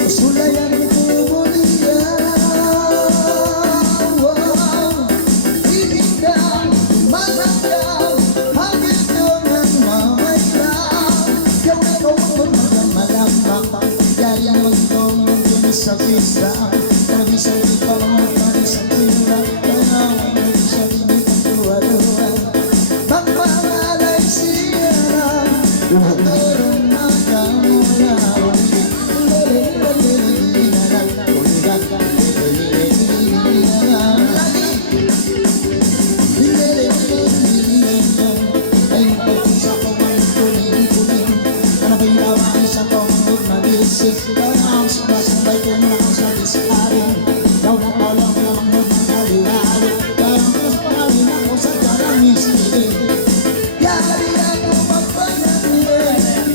Sulayan ko mulia, ibigay, malagaw, hanggang doon mamaylaw. Ikaw na kawag malamang, gaya ng tong sa pisa. Pag-isang ikaw mo, pag-isang tira, kaya mag-isang ipagduwa-duwa. Pagpangalay siya, magkaroon na kamula.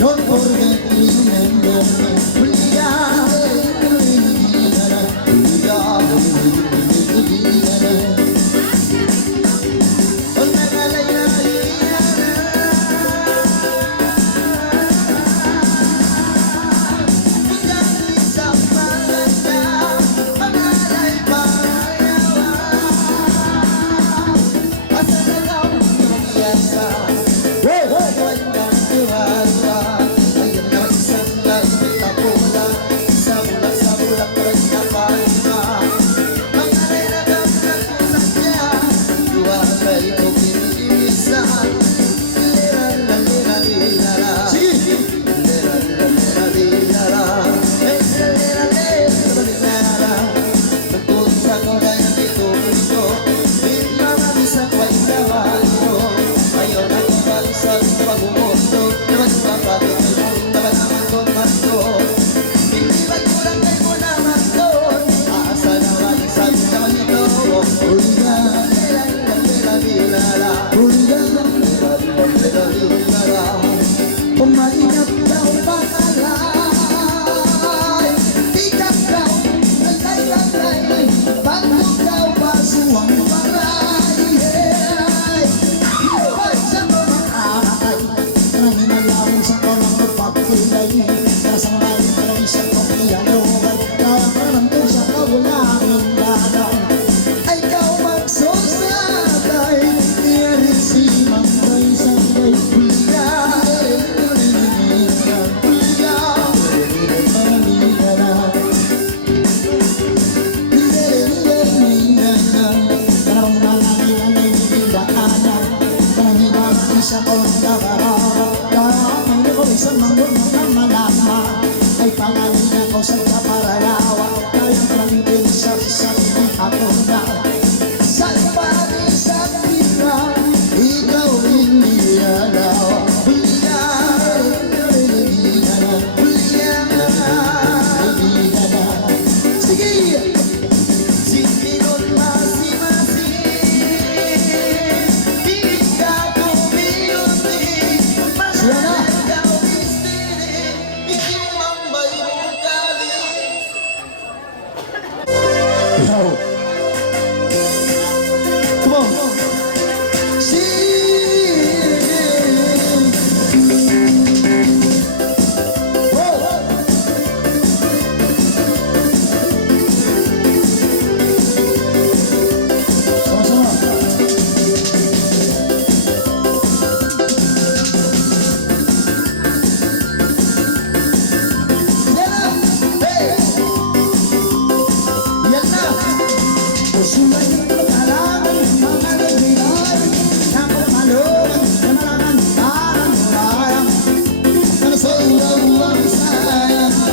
Don't forget to remember me. Umainap daw pangalay, tikap daw, nalay-lalay, pagod daw basuang paray. Ay, sa mga aray, nanginalawin sa kamang magpagkulay, nasang bayan parang isang kapiyanugan, kakaroon ko sa kawalangin bagay. Ay, ikaw magsusatay, niyarin si Mambay Sanday, sa pagkakarara, karamay ko isang manggol na malama, ay pangalan ako sa kaparayawa, kayang pramigil sa sarili ako na. Sa panisang kita, ikaw iniyalaw, huliyan, huliyan, sige! Sintinod masi-masi, come on. Sayang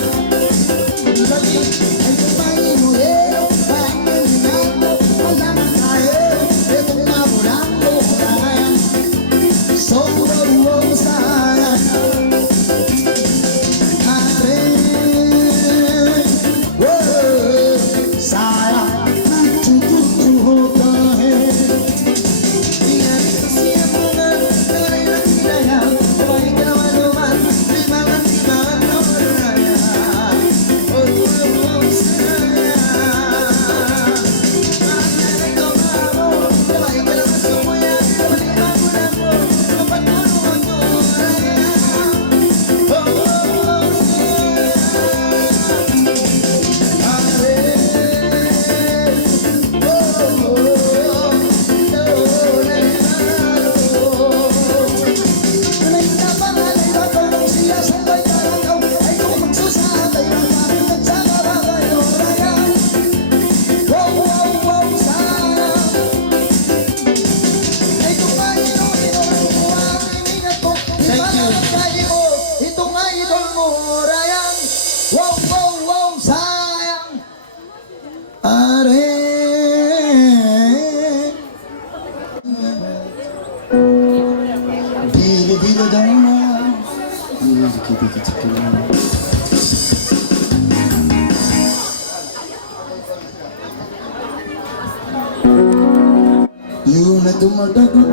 Yung na dumadagot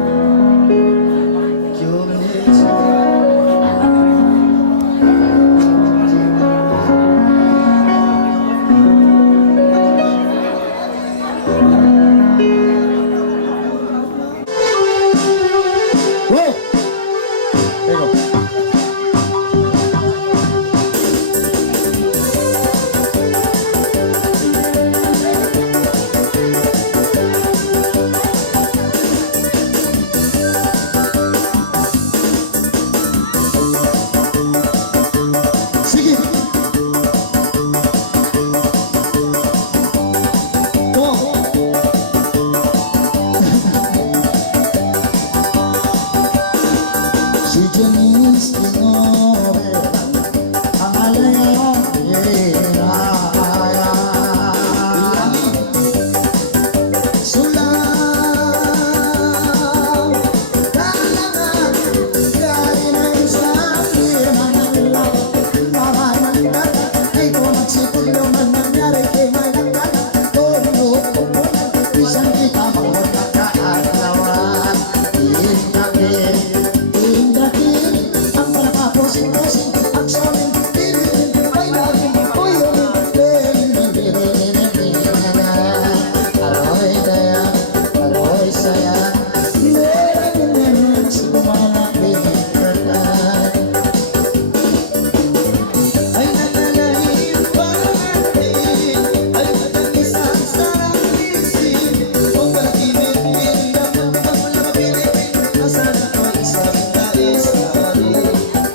yung Wow! Teko. Sige! Come on! Si Janice Tinore ang alayang hiraya Sulaw Talangan Gari na isang hirang Mamanagkat Ay kung magsipag naman nangyari Kay may nagkanak Tono Isang kita magkakaalawan Hindaki ang mga kaposing-posing aksyonin Tiririn, pailagin, uyumin Aroy daya, aroy saya Meron, sumama, binigatan Ay nanalahin pa natin Ay isang sarang isip Kung pag-ibig naman ang mga Pilipin Asan ako isang nais-ari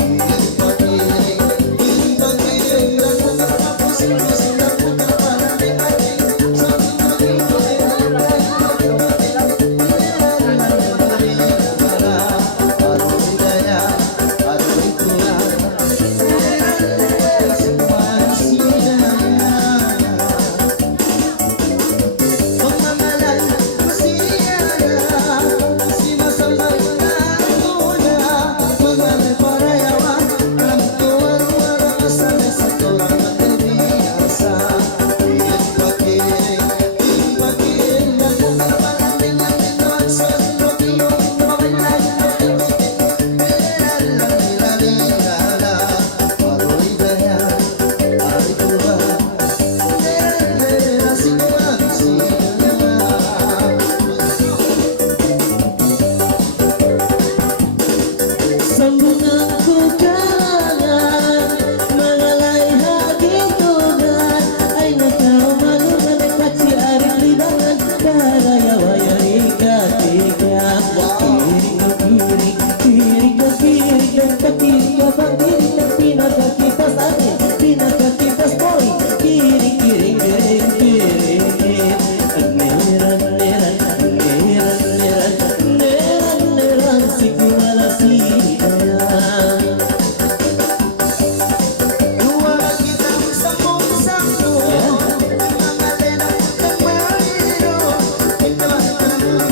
Piling-pakiling, piling-pakiling Lang mo ka kapusing-pusing Lang mo ka parang-lipating Sa aking maging-pakiling Aroy daya, aroy tuwa Pagmamalan, masiyaya Si masambay na tuna Magmamay parayawa Alam ko araw-araw Masana sa turang matibiyasa Piling-pakiling, piling-pakiling Lang mo ka parang din-din Doon sa sunod-iyong Mabalayan Lila-lila-lila Aroy daya, aroy tuwa Lila-lila, siguan-siguan Sambungan ko kalangan Malalay haging tugan Ay nagkamalunan At si aring libangan Karayawayan ika-tika Kirig na kirig, kirig na kirig Nagpakirig ka bang kirig Na pinagkakipas atin Pinagkakipas boy Kirig, kirig, kirig, kirig Agneran, neran, agneran, neran Neran, neran, sigumala sigaya Luwag kitang samong-samong Mga lenang utang mahiro Ito ang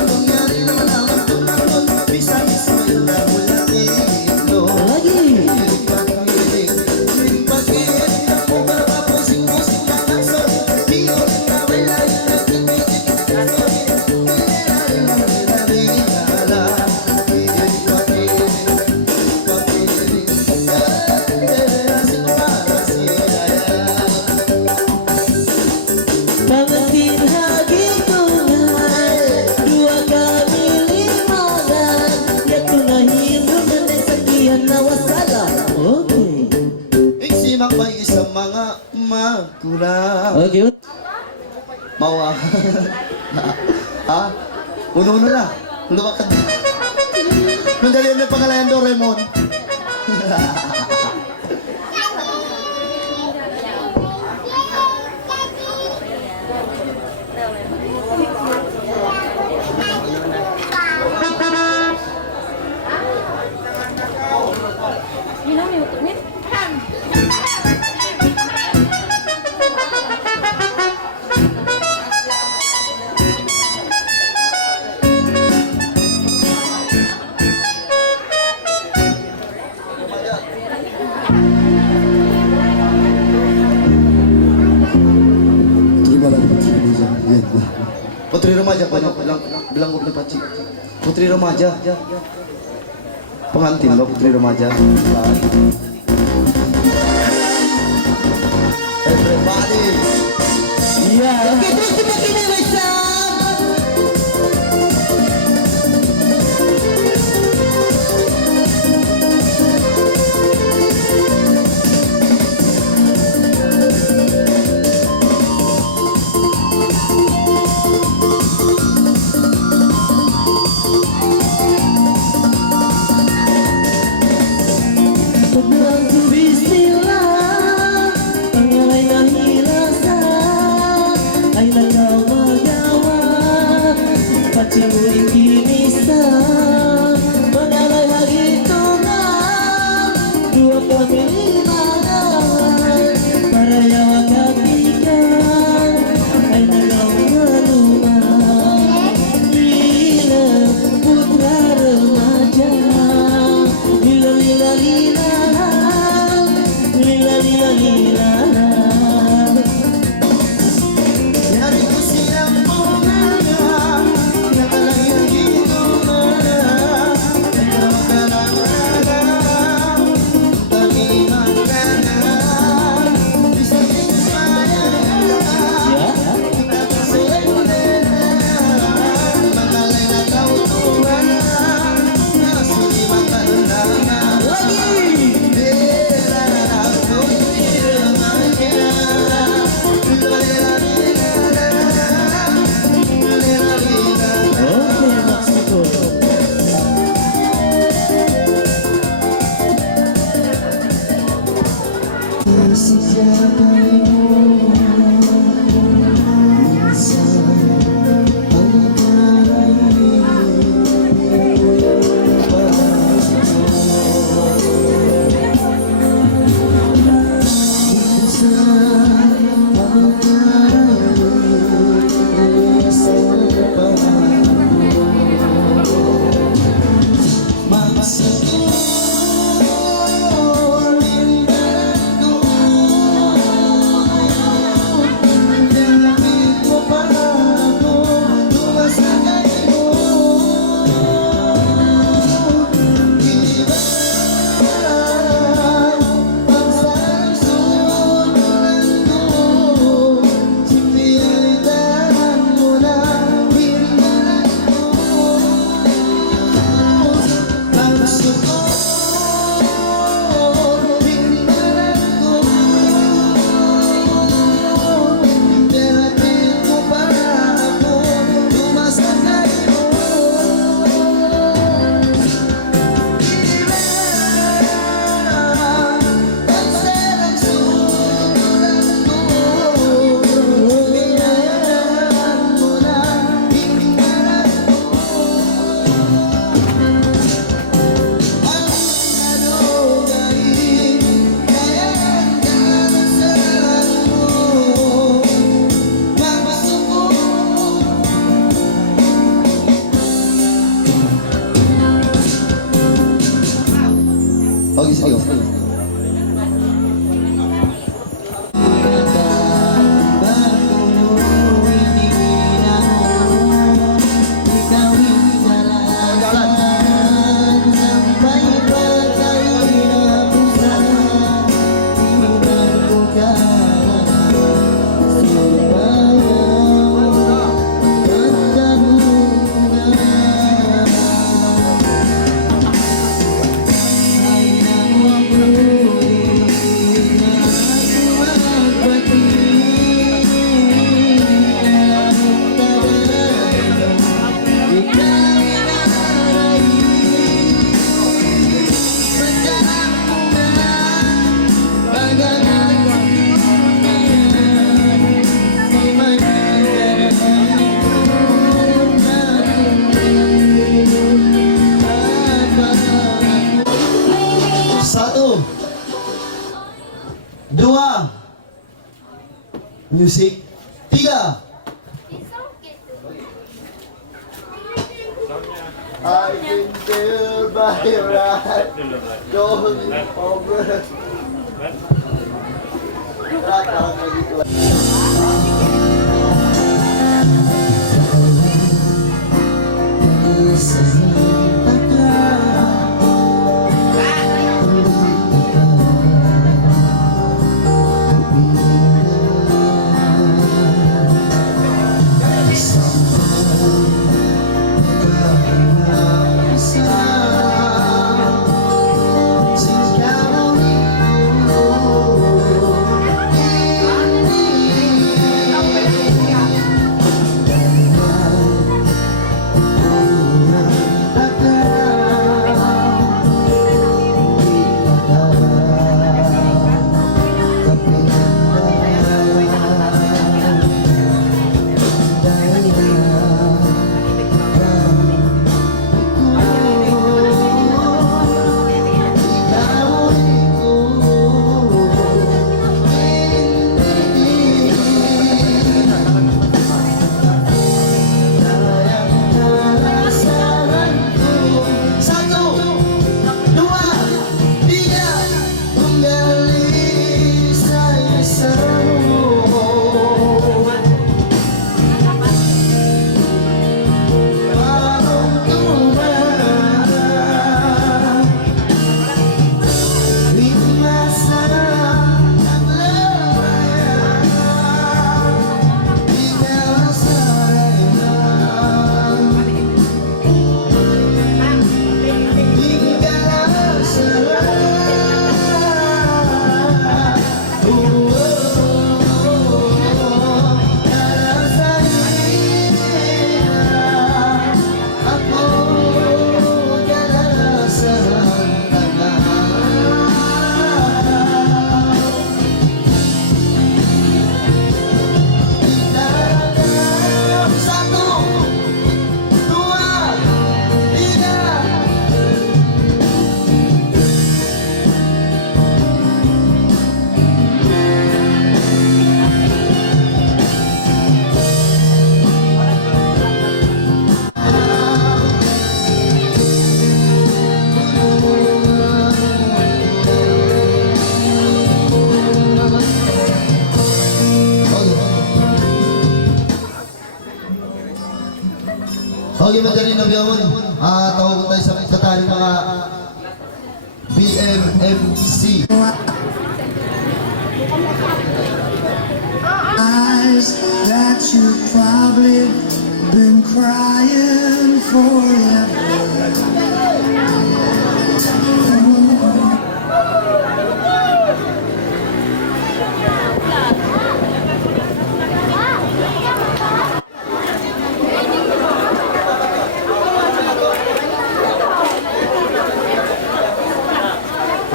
nangyari naman ang tumangon Bisa-bisa yung mula dito Lagi! Piling-pakiling, piling-pakiling Ako ba kapusing-pusing ng aso Di ko rin nawalayan at nagtitigil aso Lila-lila-lila Piling-pakiling, piling-pakiling Pangatin haging tunay Dua kami limanan Yato na hinuman ay sakihan na wasala Okay Iksimang may isang mga magulang Okay Mawa Ha? Uno-uno na Luwag ka Mandali na pangalayan Doraemon Ilang minuto nih? remaja pa no, bilang lipat. Putri remaja. Pengantin ba putri remaja? Everybody. Yeah. Oke, terus kita kini Raisa. Oke, serius. Dua. Music. Tiga. I can feel by your eyes going over. Rata-rata gitu. Okay, magaling na biyawon. Tawag tayo sa katali mga BMMC. Eyes that you've probably been crying forever.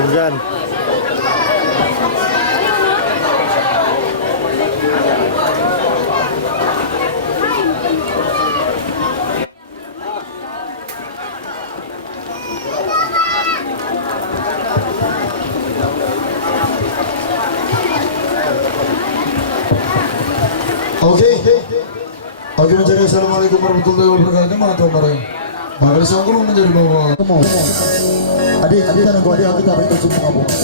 Diyan. Okay. Okay, menjadi assalamualaikum warahmatullahi wabarakatuh. Mga tomaray. Makalisang ko lang menjadi bawa. Adik, tanong ko, adik, kita ito sa mga buka.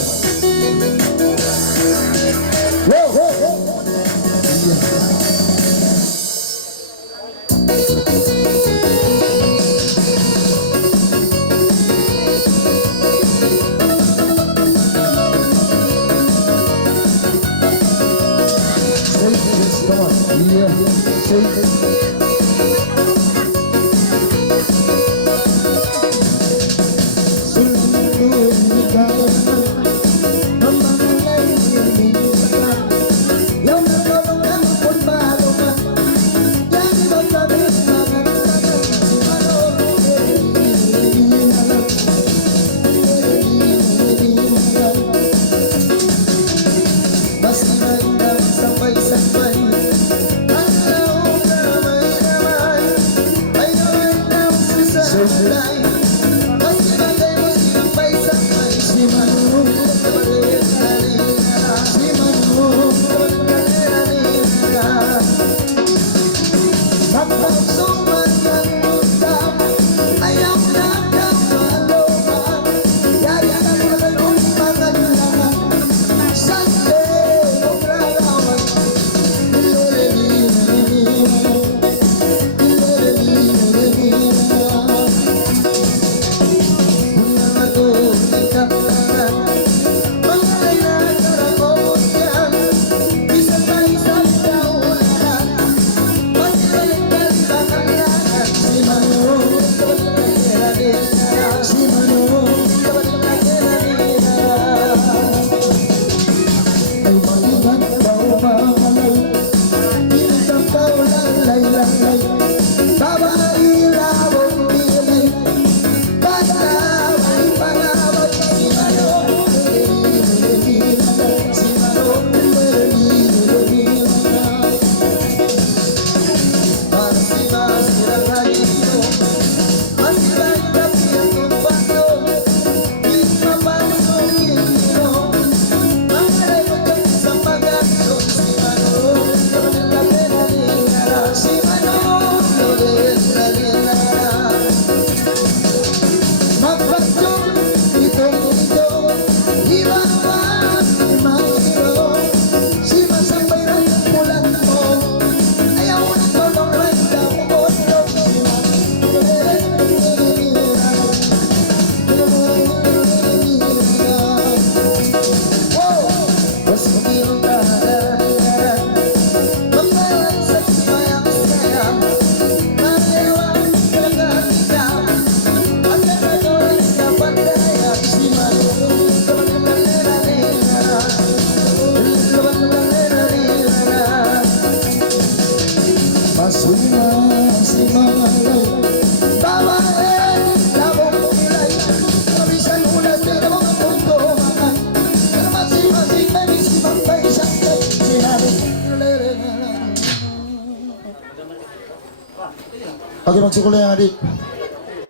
Oke, magsukol yang adik.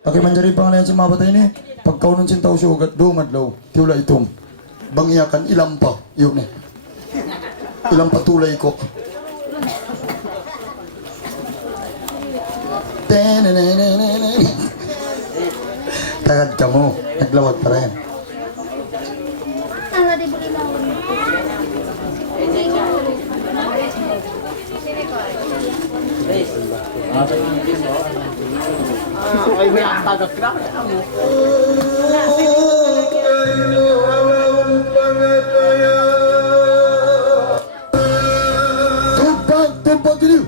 Oke, mencari pangalayan si mabatay ini. Pagkaunan sin Tausug at dumad daw. Tiula itong. Bangiyakan ilang pa. Yun eh. Ilang patulay ko. Tagad ka mo. Naglawag pa rin. Ay, may tagak na. Ano? Tumpag dili.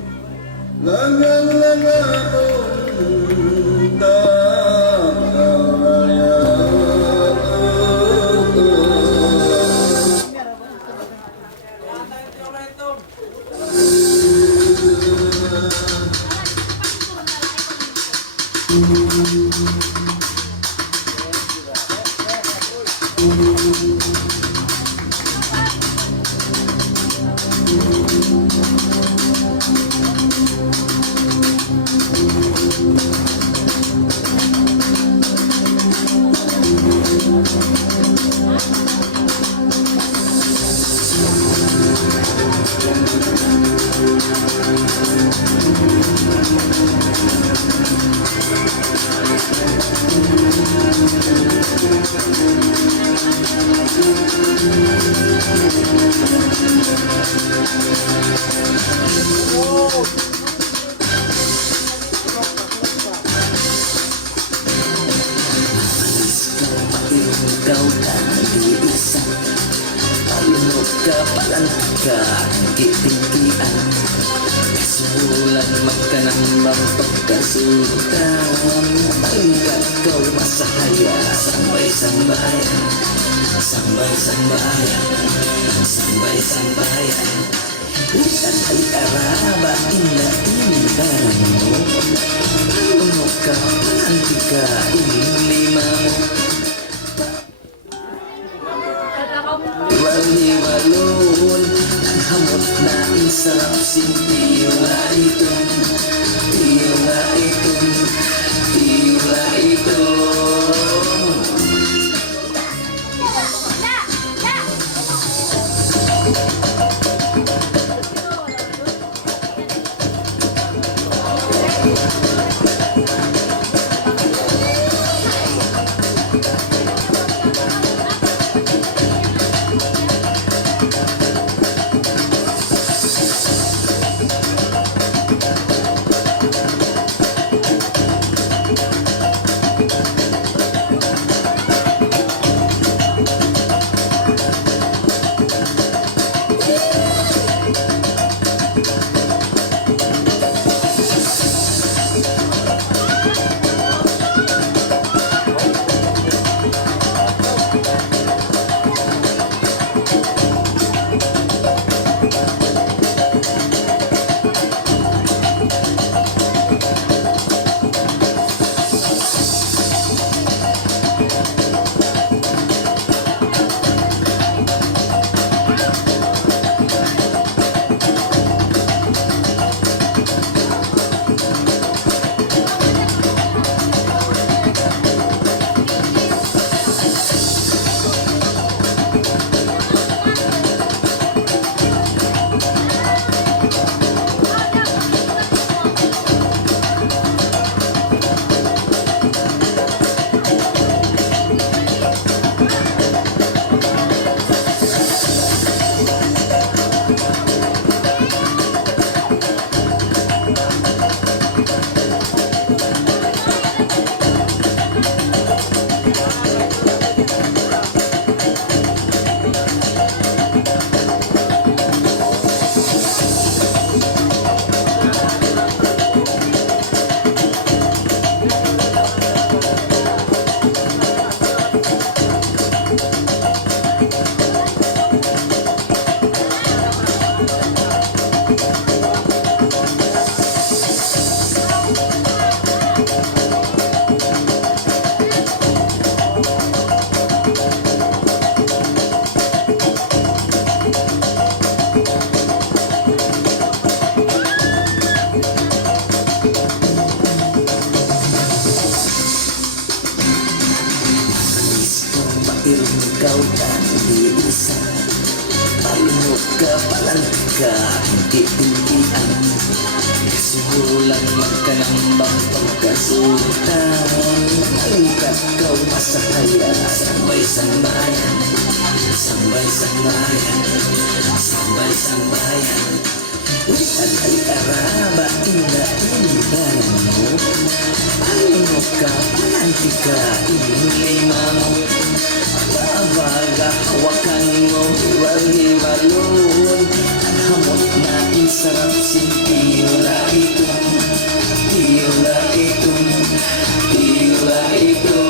Ikaw ka nag-iisa, palunod ka, palantika, kitingkian. Kasulan magkanambang pagkasultan, malingkat kau masahaya, sambay-sambayan, sambay-sambayan, sambay-sambayan. Litan ay araba, ina-inibaran mo, palunod ka, palantika, inilima mo. Wali-walon, ang hamot na isarap tiyula ito, tiyula ito, tiyula ito. Ikaw ka nag-iisa, palunod ka, palantika, hindi pintian. Kasulan magkanambang pagkasultan, malingkat kau masahaya, sambay-sambayan, sambay-sambayan, sambay-sambayan. Litan ay araba, ina-inibaran mo, palunod ka, palantika, inulay mo. Abaga, hawakan mo, hiwal-hiwalon. Ang hamot na isarap, tila ito, tila ito, tila ito.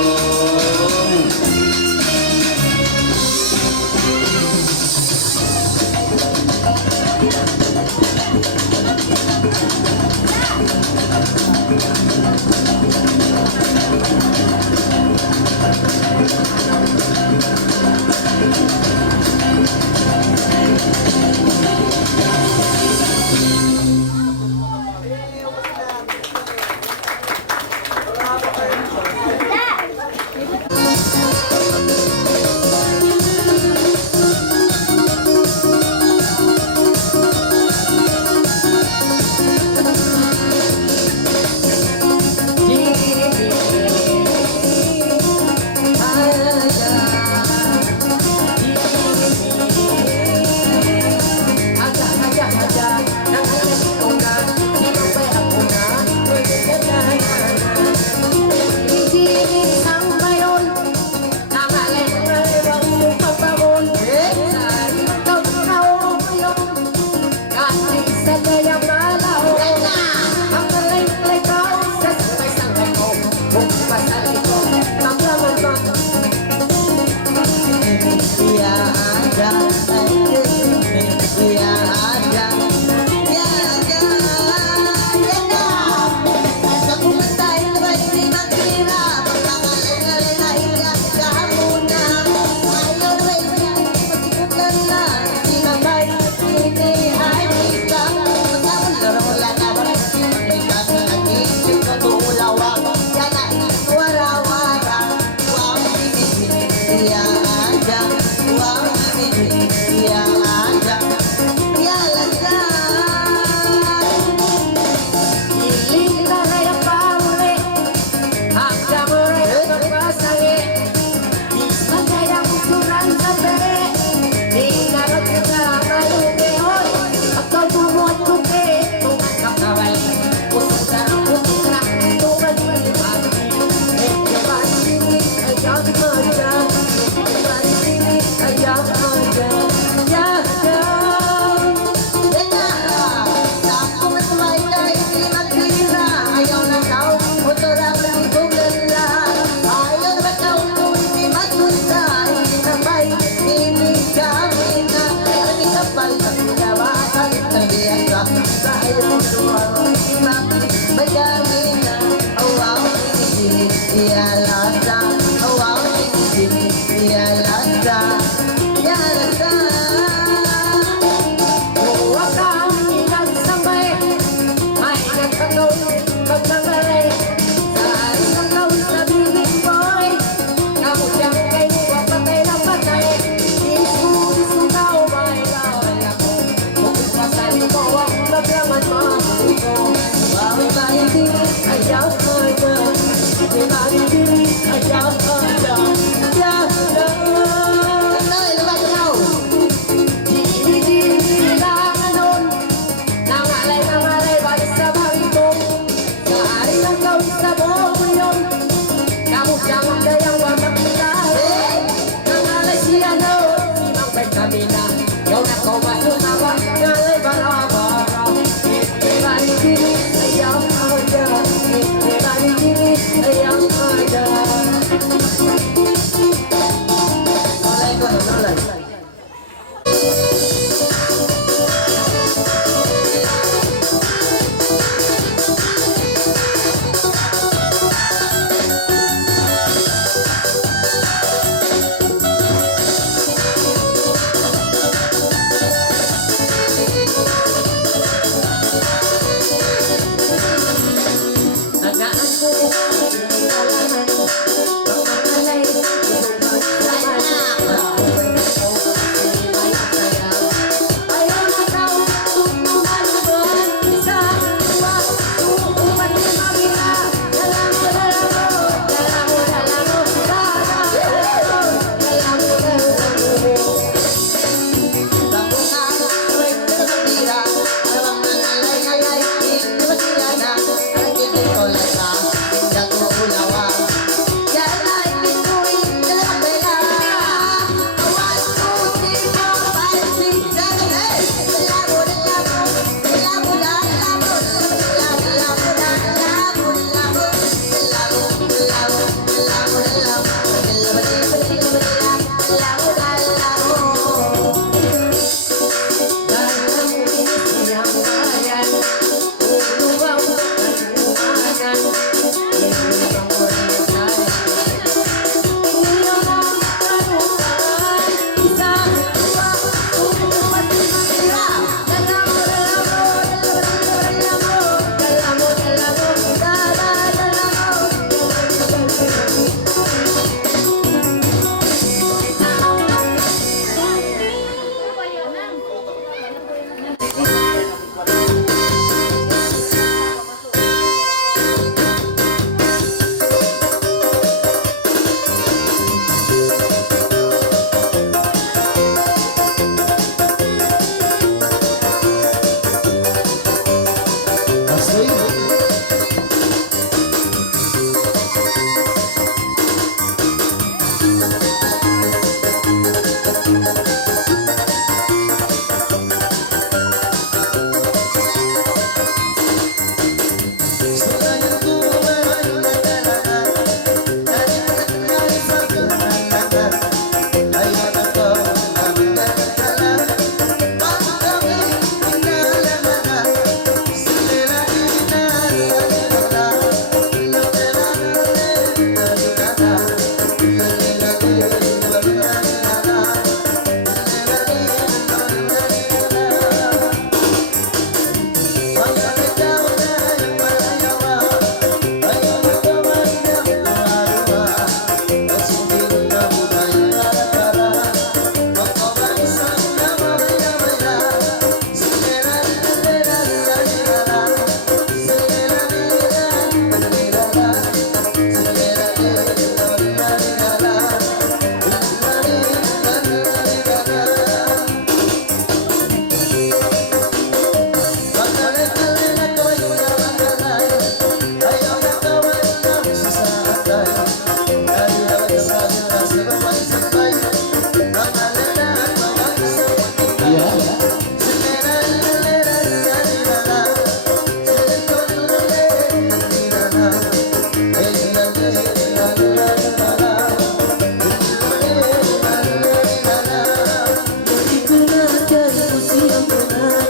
Digunakan usia tunai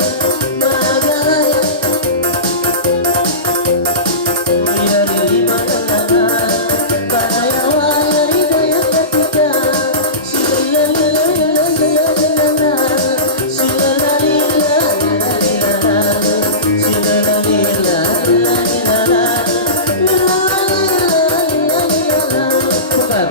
bagaya Yari manana Bahaya wayari daya ketika Silalalalalalalalala Silalalilalalalalala Silalalilalalalalala Bukan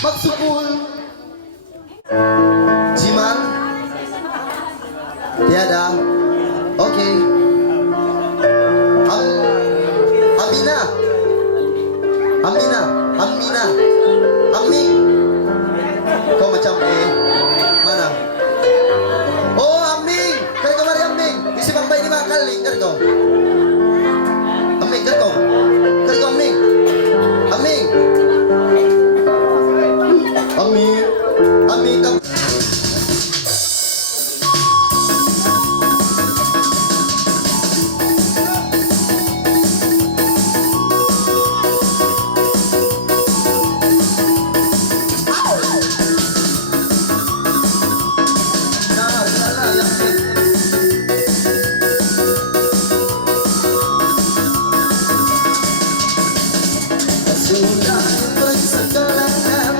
Magsukol. Jiman. Tiada. Okay. Amina. Amina. Amina. Aming. Kau macam mana? Oh, Aming. Kau kemari Aming. Isi bang bayi ni makan ling kau. Aming kau. Kau Aming. Aming. Aming. Aming kau. Sudah bersekalangan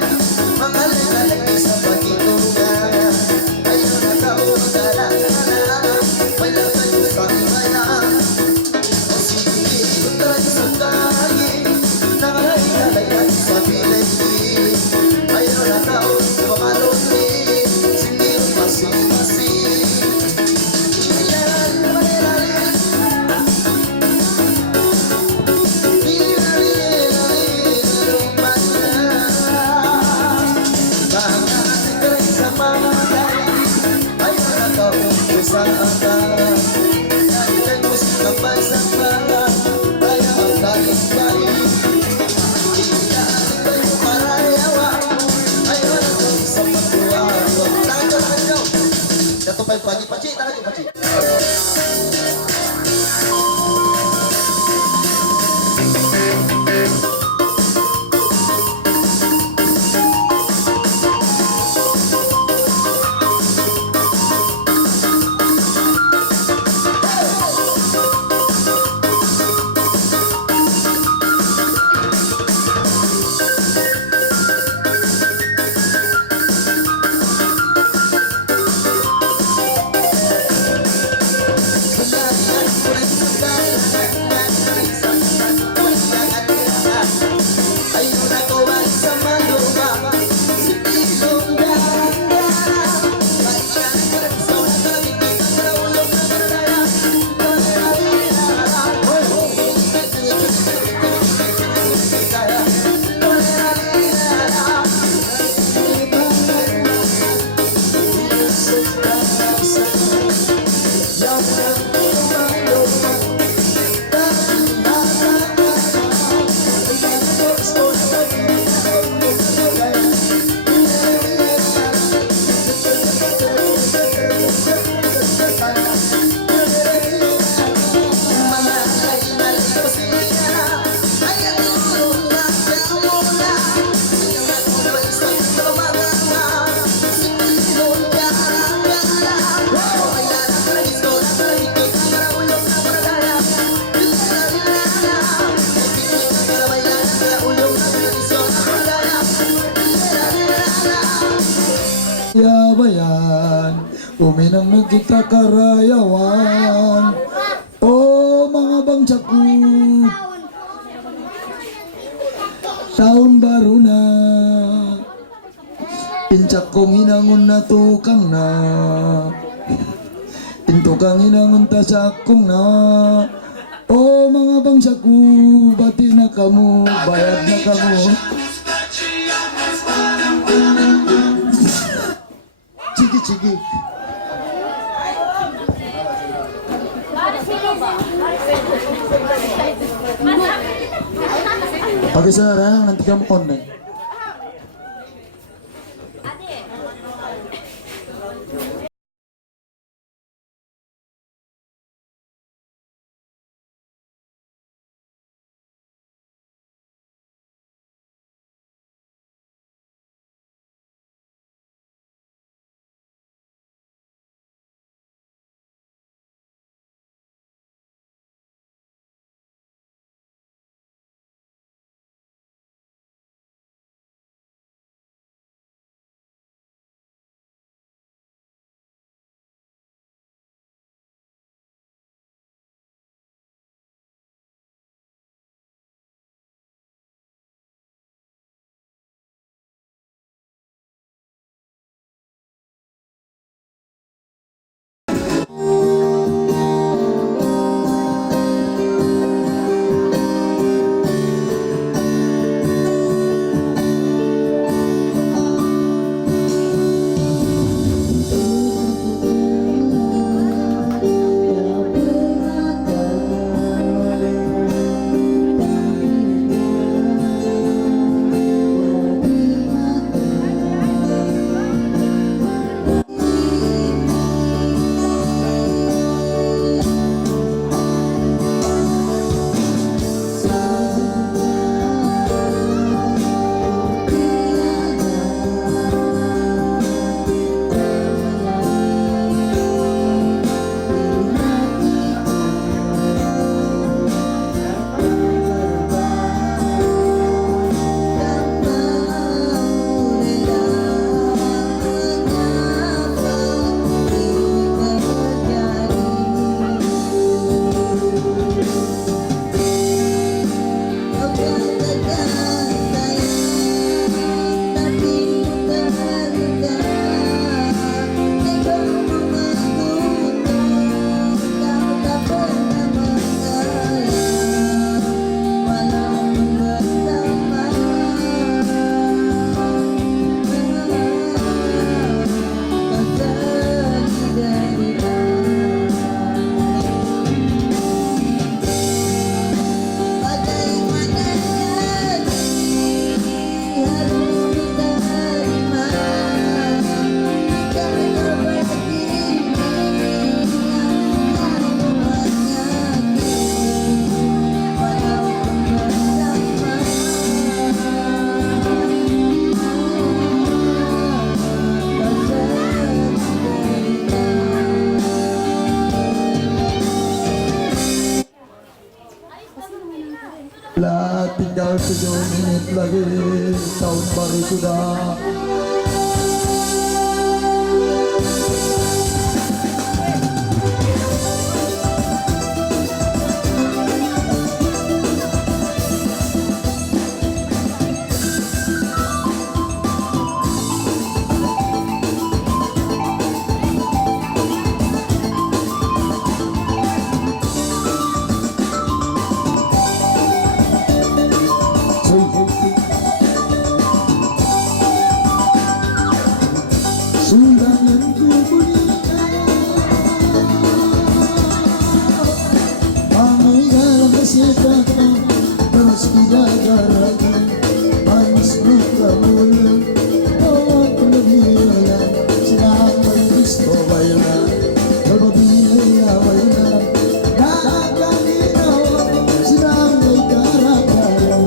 mengalir-alir sa pagkitungan. Ayo na kau magalakan, mayroon ko sa bayan. O sige, utay sa tayo, nakalay-kalay sa bilay. Ayo na kau mamaluli, singil masing-masing. Ilan malalalim, sa atas ay musik ang pagsama kaya magtagumpay ilaan kayo marayawa ay walang sa pagkuha tangan dato pa yung pachi tangan yung pachi Ya bayan, uminang nagkita karayawan. Oh mga bangsaku, tahun baru na. Pincak kong hinangon na tukang na. Intukang hinangon tasakong na. Oh mga bangsaku, bati na kamu, bayad na kamu. Cigi-cigi. Oke saudara, nanti kamu konten. tinggal 7 menit lagi tahun baru sudah. Sudah yang ku berikan, panggilan kesedaran terus dijaga-jaga, manis muka mulut, oh kemudian sinar disco bailan, berbila ya bailan, dalam dinawa sinar gara-gara,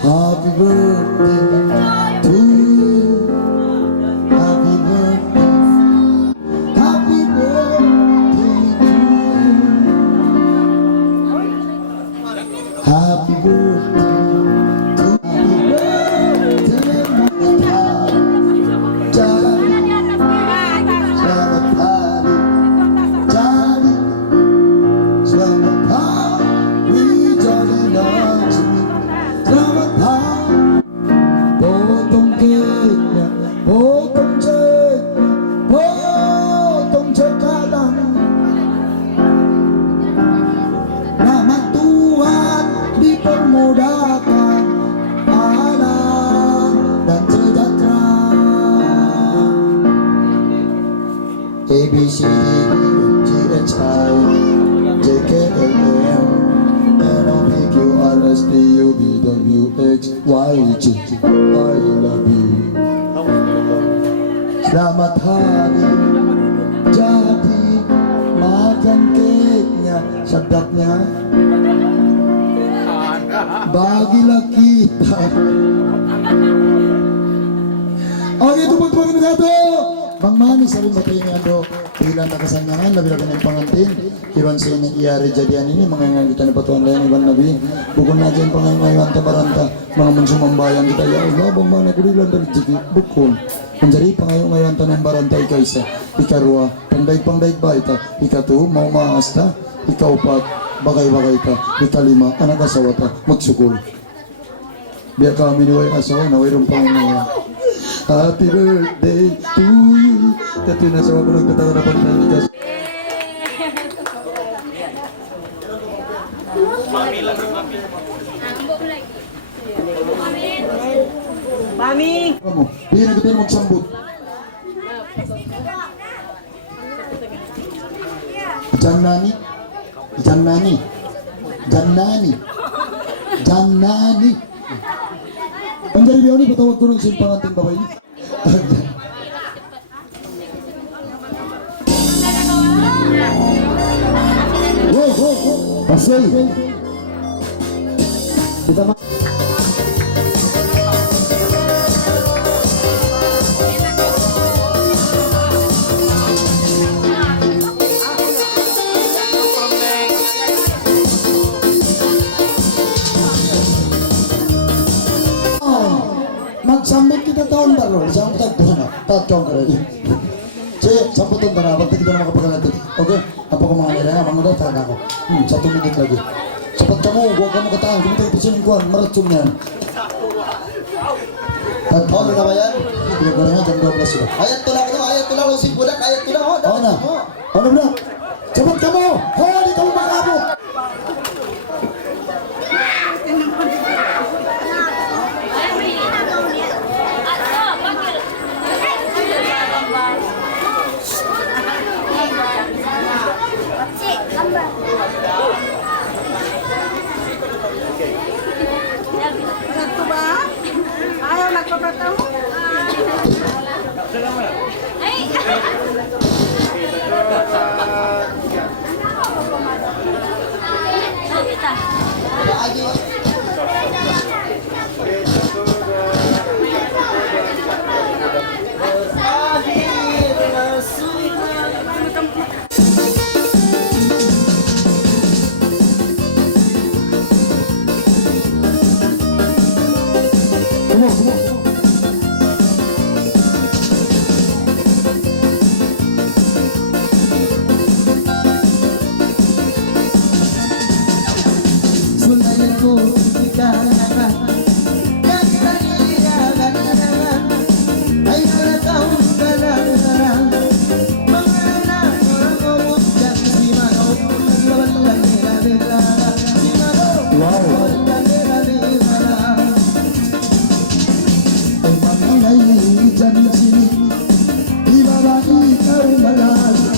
Happy birthday to you. Happy birthday. Happy birthday to you. Happy birthday. Happy birthday, my child. Selamat hari jadi. Selamat hari jadi nanti. Selamat hari. Potong cake-nya, potong cake-nya, potong cekalan. Nama Tuhan dipermudahkan, anak dan sejahtera. A B C D G H I J K L M N O P Q R S T U V W X Y Z. I love you. Selamat hari jadi, makan cake-nya, sedapnya. Bagilah kita. Oke, itu pun satu. Bang Manis saling bertanya do bilang nakasanyangan labi labi ng pangantin kiwan sa iyari jadian ini mengenai kita dapat tuan lain iban nabi bukun aja yang pengen tabaranta mga mansumambayan kita ya Allah bang mana kudilan dari jiki bukun menjadi pangayong tanang barantai kaisa ikarua pangdaig ba ita ikatu mau maasta ikaupat bagay ta ikalima anak asawa ta magsukol biar kami niway asawa na wayroong pangayon. Happy birthday to you. Ito yung nasa wabang nagkatawa na pagkaligas. Mami! Kamu, di na kita magsambut. Janani, Janani, Janani, Janani. Panjari biyaw ni patawag ko ng simpangan ting babae ni. Pasay. Kita ma. Magsambit kita tahun baru, jangan tatong ka rin. Sige, samputan ka na, ba't kita na makapagalatot? Okay, apa ko mga nila, mga data na ako. 1 minute lagi. Sapat kamu, huwag ka mo katahan, kung tayo pisin ko, maratsum yan. Oh, ano na ba yan? Pinag ko na nga, jam 12 sila. Ayat tulak no, ayat tulak ko simpulan, ayat tulak ho. Ano na? Ano na? Sapat kamu, hindi ka mo makabot. Ito ba? Ayaw nagpapataw? Sunayan ko ikaw naman. Nagtalilagan na naman. Ay nalataon ka lang. Mga anak mo ang umutyan. Si Mano, naglaban-lalera-lera. Si Mano, naglaban-lalera-lera. Ay manginay dyan sini, di babae ikaw malayo.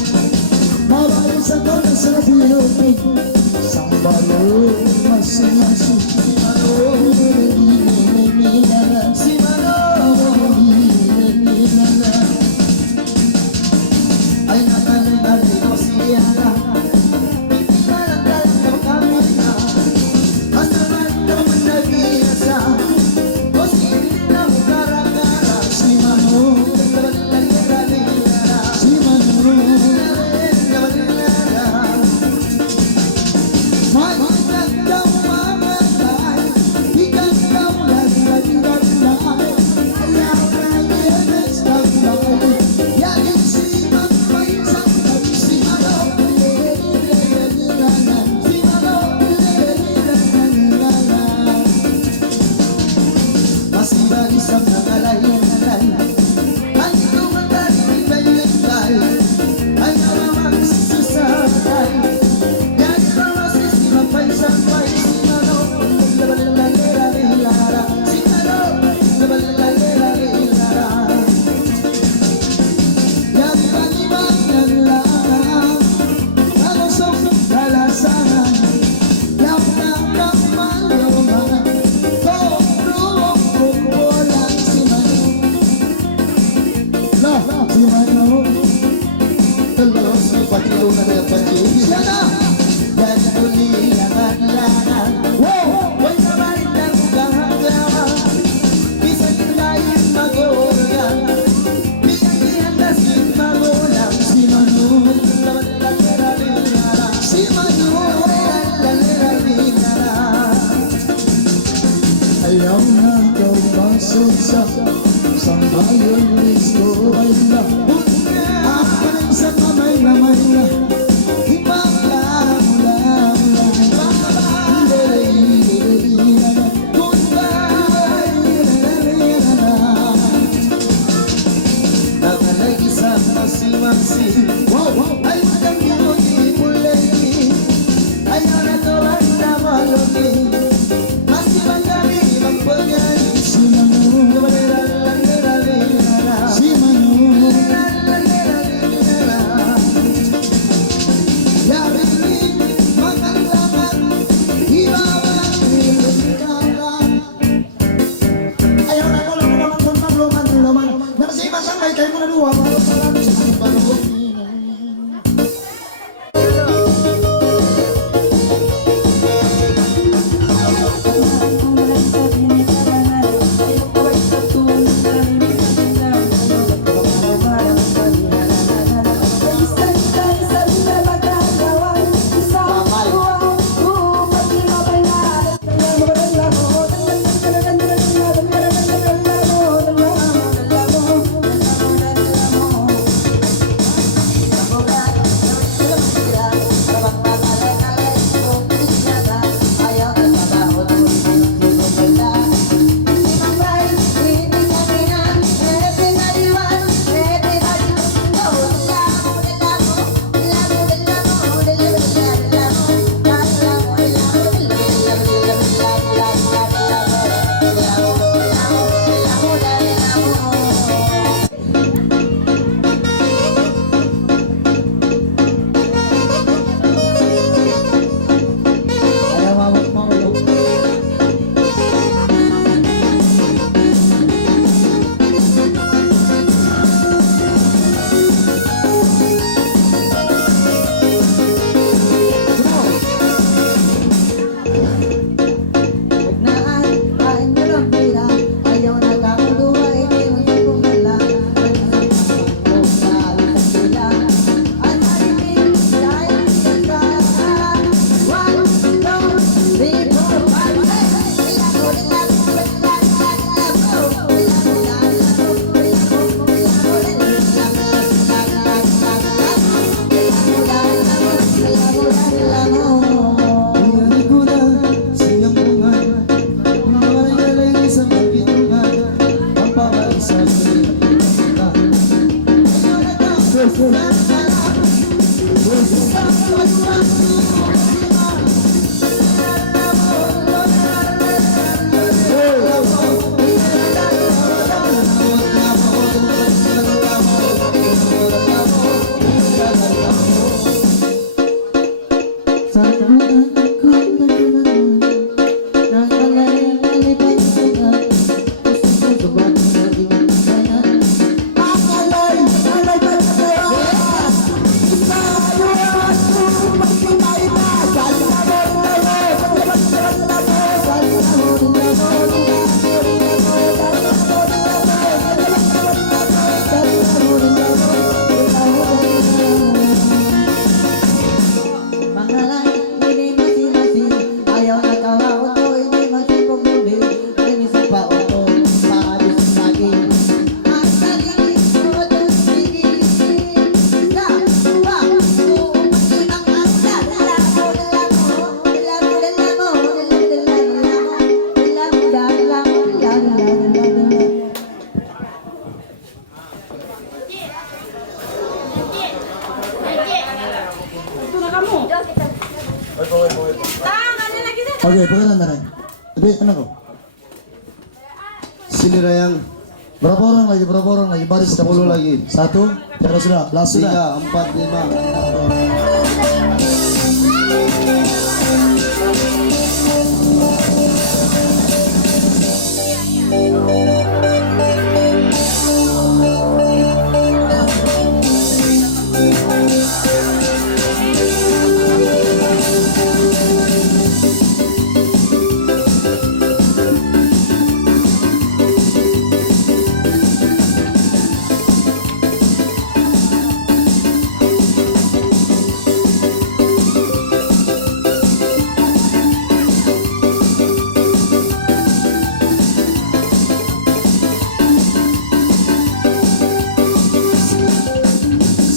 Mabay sa kanya sa pinupig, sambalo masing-masing. Si Mano, si Mano, ay nakalagay ko siya na. Hindi malanggal mo kami na. Hasta man naman nag-iasa. O sige na mo karagara. Si Mano, naglaban-lalera-lera. Si Mano, Naglaban-lalera. Magiging daw mamatay. Ikaw daw naglaban-lalera. Ayaw na i-enes daw lang. Yagin si Mamay Sangkay. Si Mano, si Mano, masibag isang nangalay-ngalay. Ang tumagaling balik-balik. Ay nawawag susasakay. Yan mawasis si Mamay Sangkay. Si Mano, labalalera-lara. Si Mano, labalalera-lara. Yan palibang ng lang. Ano sa kalasangan. Yan ang kamalungan. Kumpulan si Mano. la, si Mano. Talos, patilungan na yung pati. Siya na! Yan ulilangan-langan. Huwag naman lang gahang-gahang. Bisan laing mag-uurgan. Pinagdihan na si Magulang. Si Mano, laban-lalera-lera. Si Mano, laban-lalera-lera. Ayaw na ikaw masuksa, sambayon listo ay la. Ako rin sa kamay-lamay na. Ay madami mo ipulay. Ayaw na to ang namalong. Mas ibang dami magpagay. Si Mano, Kabalera Itu na kamu. Tang, ada lagi deh. Oke, pegangan na rin. Tapi, ano ko? Sini Rayang. Berapa orang lagi? Berapa orang lagi? Baris 10 lagi. 1, pero sudah, last sudah. 3, 4, 5.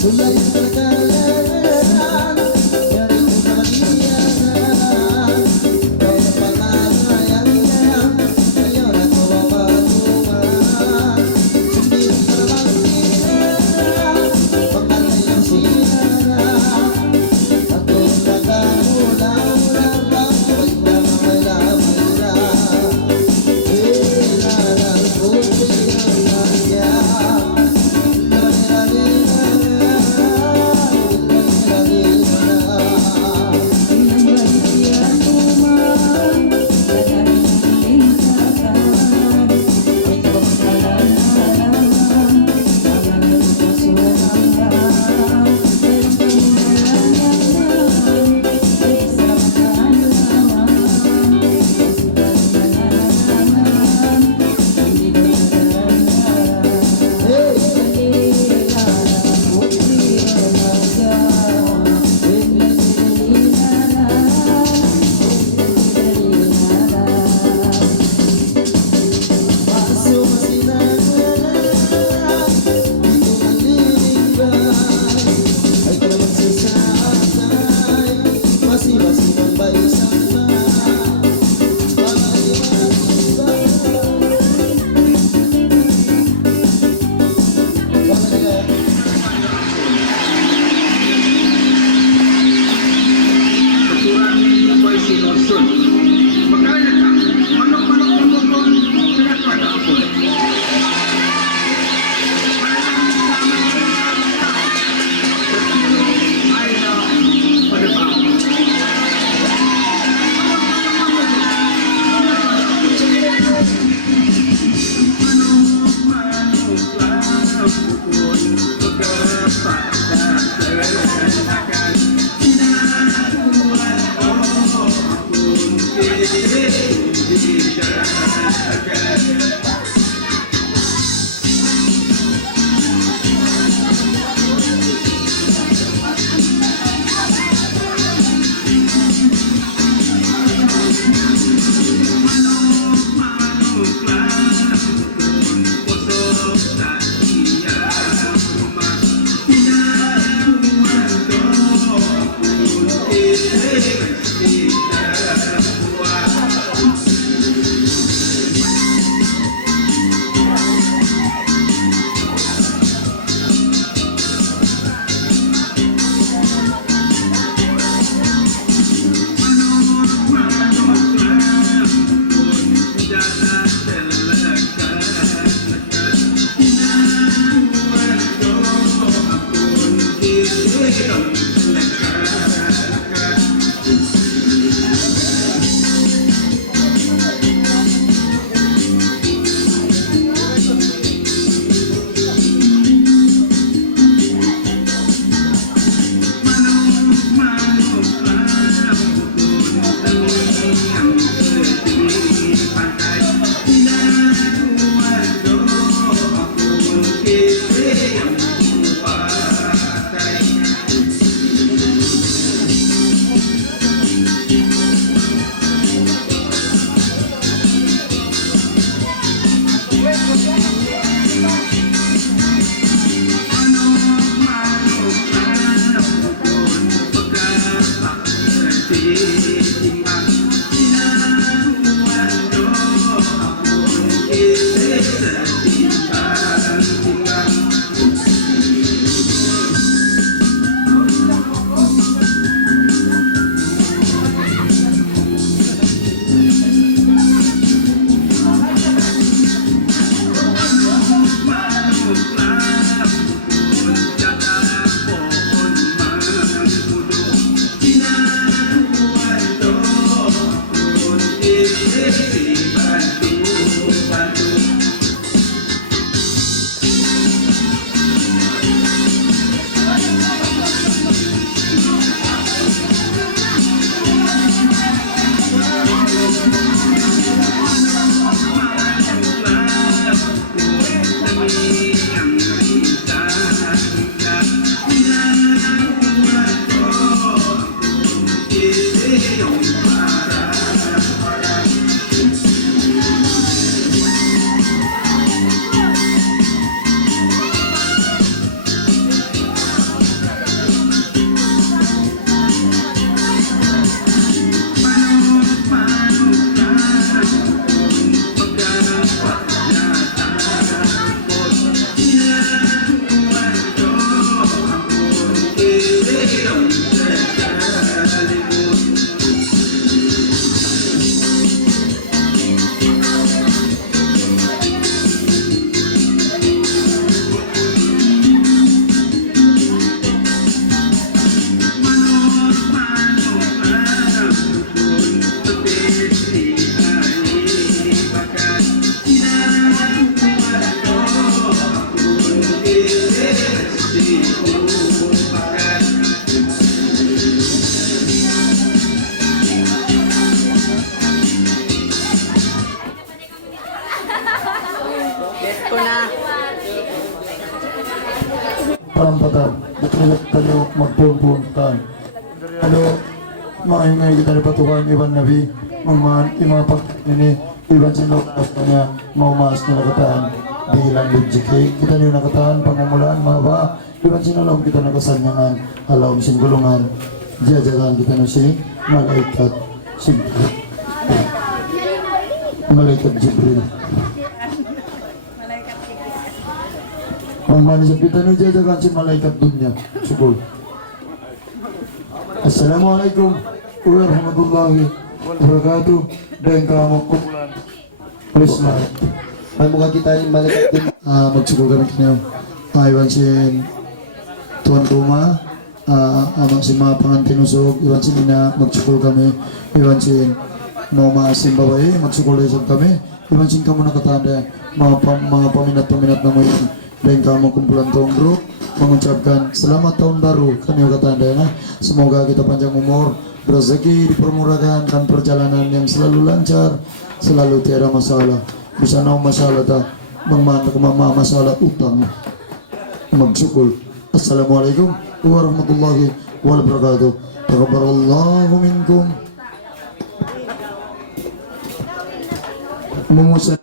Sulay terkalan dari kebahagiaan, kau panayangnya, ayo nak bawa batuan, sendiri terbang pengantin yang sinar, aku akan ulang-ulang bangkit malam putih remaja. Palampatan, ditulit tayo magpunpuntan. Ano, maingay kita na patukan iban nabi, imapag ini, iban sinukas na niya, maumas na nakataan, bilang legit. Kita niyo nakataan, pangumulaan, mahaba, iban sinulong kita nakasanyangan, halawang singgulungan, jajaran kita na si malaikat, malaikat Jibril. Mangmanisip kita na jajakan si malaikat dunya, syukur. Assalamualaikum warahmatullahi wabarakatuh. Dan kamu kumpulan Islam. May mga kita ni malaikat din. Magsyukur kami kanyo. Iwan sin Tuan Kuma, amang si mga pangantinusog, iwan sin ina, magsyukur kami. Iwan sin mga babae, magsyukur lesog kami. Iwan sin kamu nakatanda, mga paminat-paminat na mo yun. Dan kamu kumpulan Tong Group mengucapkan selamat tahun baru kanyo katanda na. Semoga kita panjang umur, rezeki dipermurahkan dan perjalanan yang selalu lancar, selalu tiada masalah. Bisa nau masalah tak mengmana kemama masalah utang. Magsukol. Assalamualaikum warahmatullahi wabarakatuh. Taqabbalallahu minkum. Memusa